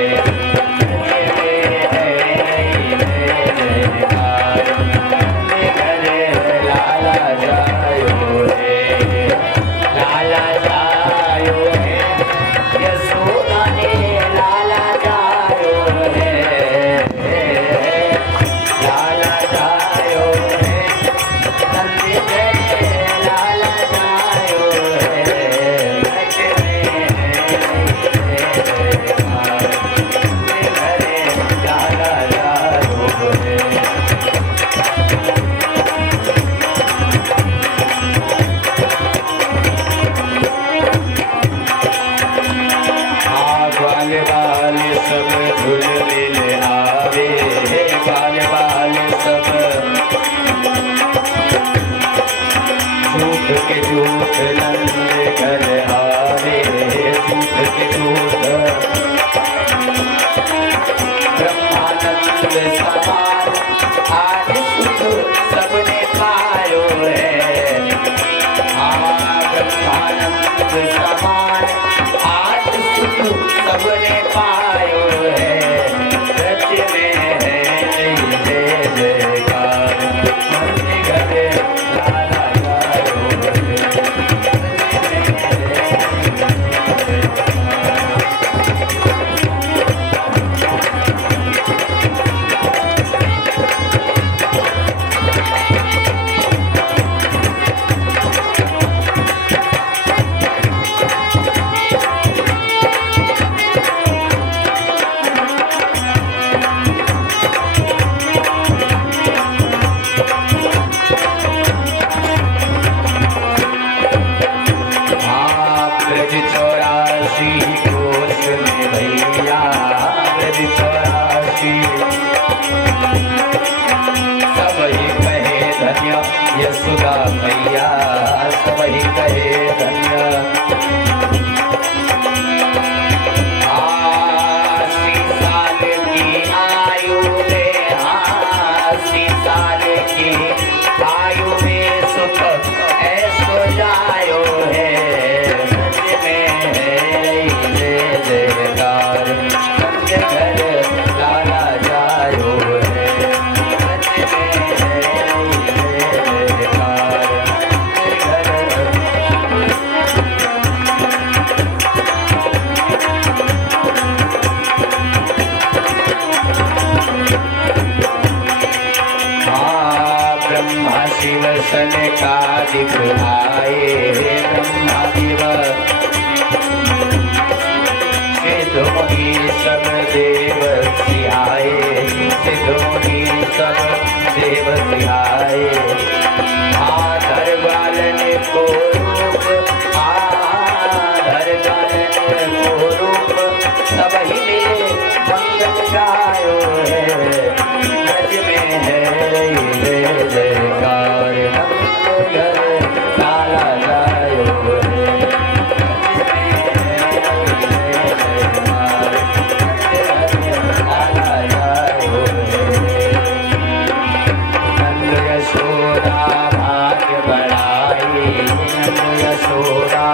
ब्रज में है रही जय जयकार नंद घर लाला जायो है लाला जायो है यशोदा ने लाला जायो है लाला जायो है नंद घर लाला जायो है ब्रज में है जयकार नंद घर लाला जायो है बाल बाल सब झुल मिल आवे बाल बाल सब झूठ के झूठ नंद घर आवे झूठ के झूठ ब्रह्मानंद समान आज सुख सबने पायो है ब्रह्मानंद समान आज सुख सबने पायो है ब्रज में है जय जयकार नंद घर लाला जायो ब्रज 84 कोश में भैया ब्रज 84 सब ही कहे धन्य यशोदा मैया सब ही कहे धन्य 80 साल की आयु में 80 साल की आयु में सुख शिव सनकादिक आए, ब्रह्मा दिवस सिद्धों सब देव सिहाए, सिद्धों सब देव सिहाए। आधर बालन को रूप, आधर बालन को रूप, सब ही मिले मंगल गायो है। ब्रज में है जय जयकार, नंद घर लाला गायो है। यशोदा भाग्य बढ़ाई, नंद यशोदा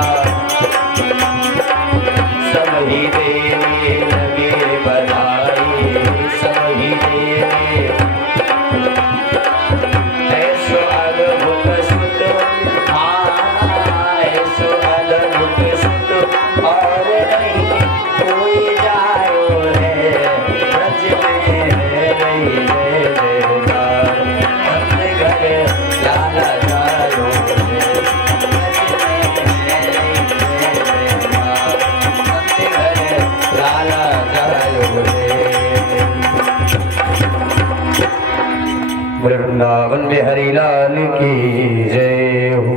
सब ही देने लगे बधाई, सब ही देने। ऐसो अद्भुत सुत, ऐसो अद्भुत सुत और नहीं कोई जायो है। ब्रज में है रही जय जयकार, अपने घर लाला जायो है। ब्रज में है रही जय जयकार, अपने घर लाला जायो है। वृंदावन बिहारी लाल की जय हो।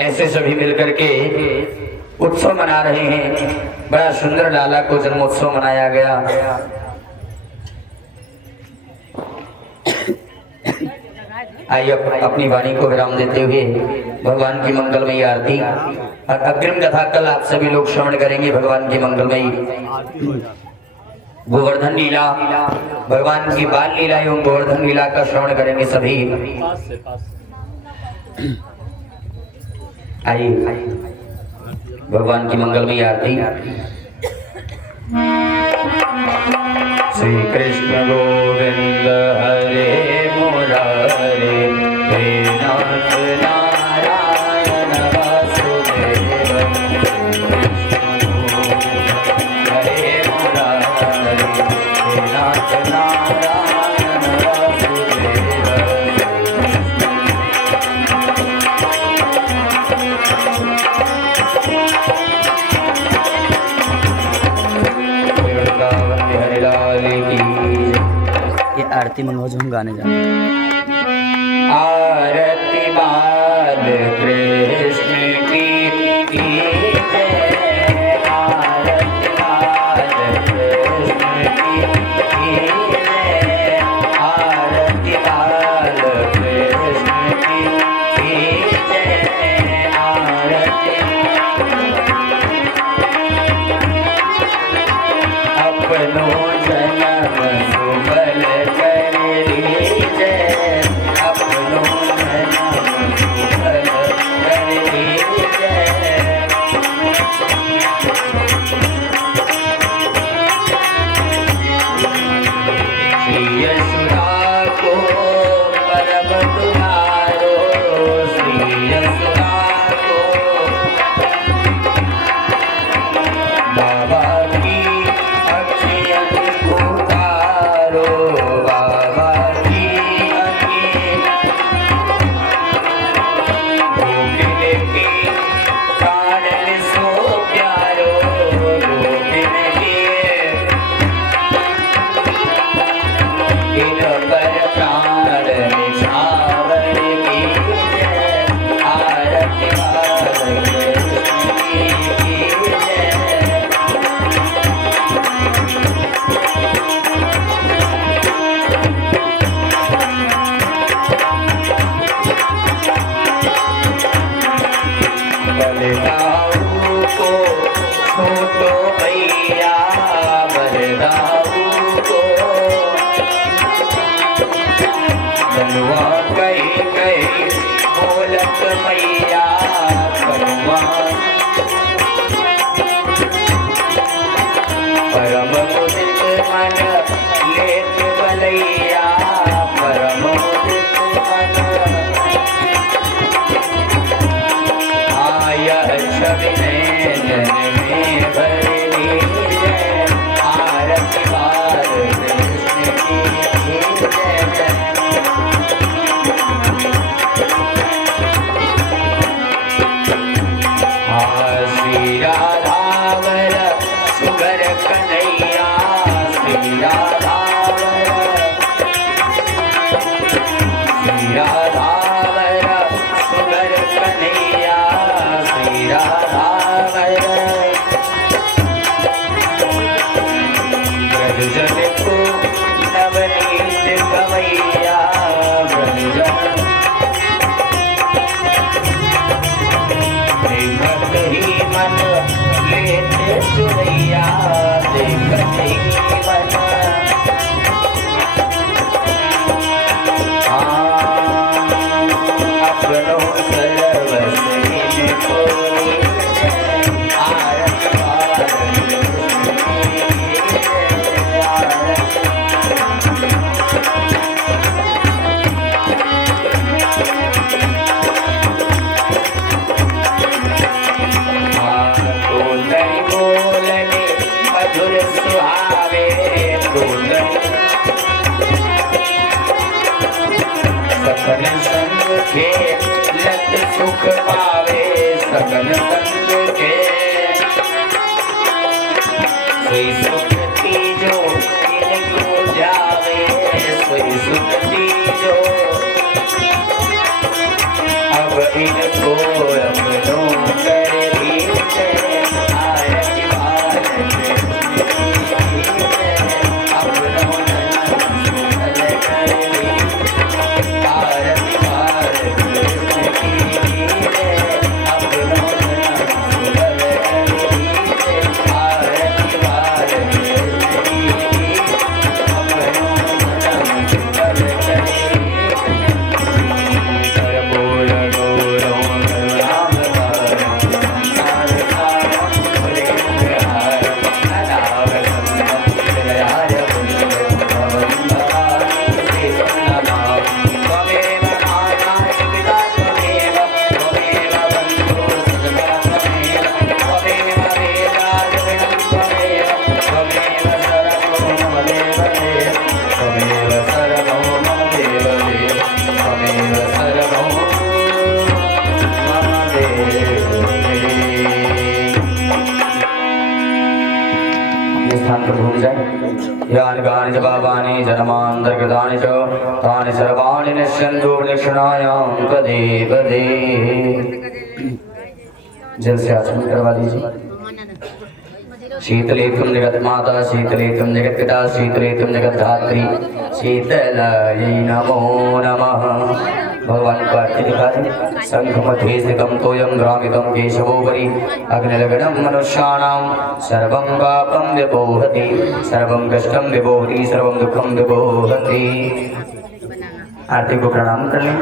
ऐसे सभी मिलकर के उत्सव मना रहे हैं। बड़ा सुंदर लाला को जन्मोत्सव मनाया गया। आइए अपनी वाणी को विराम देते हुए भगवान की मंगलमयी आरती और अग्रिम कथा कल आप सभी लोग श्रवण करेंगे। भगवान की मंगलमयी गोवर्धन लीला, भगवान की बाल लीला एवं गोवर्धन लीला का श्रवण करेंगे सभी। आइए भगवान की मंगलमयी आरती। श्री कृष्ण गोविंद हरे मुरारे, हे नाथ नारायण वासुदेव। हरे मुरारे, हे नाथ नारायण वासुदेव। वृंदावन बिहारी लाल की। ये आरती मंगवाओ जो हम गाने जाते हैं। आरती बाल कृष्ण की जय, आरती बाल कृष्ण की जय, आरती बाल कृष्ण की जय, आरती। अपनो जन्म सुबल करी जय, अपनो जन्म सुबल करी जय। श्री यशोदा को परम दुलारो, श्री यशोदा को बाबा की अखियन उतारो, बाबा की अखियन गोपिन की प्राणन सो प्यारो, गोपिन की इन पर प्राण निछावर की जय, आरती बाल कृष्ण की जय। बलदाऊ को छोटो भैया, बलदाऊ को बलवा कही कही बोलत मैया, बलवा परम मुदित मन लेत बलैया, परम मुदित मन आया छवि नैनन में भरी जय, आरती बाल कृष्ण की जय। राधावर सुगर कन्हैया श्री राधावर ब्रजजन को नवनीत गवैया ब्रजजन देखत ही मन लेते चुरैया देखत ही मन अपनो सर्वस्व इनको आरत बोलने मधुर सुहावे सकल संग के लत सुख पावे सकल संग के सोई सुखती जो इनको जावे सोई सुखती जो अब इनको अपनों कर लीजिए आरती भारत अपनों कर लीजिए आरती भारत अपनों आरती स्थान पर भूल जाए यानि गानि च पापानि जन्मान्तर्गतानि च तानि सर्वाणि नश्यन्तो निष्णायां पदे पदे। जल से आचमन करवा लीजिए। शीतले तुम जगत माता शीतले तुम जगत पिता शीतले तुम जगत धात्री शीतलायै नमो नमः। भगवान को आरती दिखा दें। शंख मध्ये स्थितं तोयं द्रावितं केशवोपरि अग्निलग्नं मनुष्याणां सर्वं पापं विपोहति सर्वं कष्टं विपोहति सर्वं दुःखं विपोहति। आरती को प्रणाम कर लें।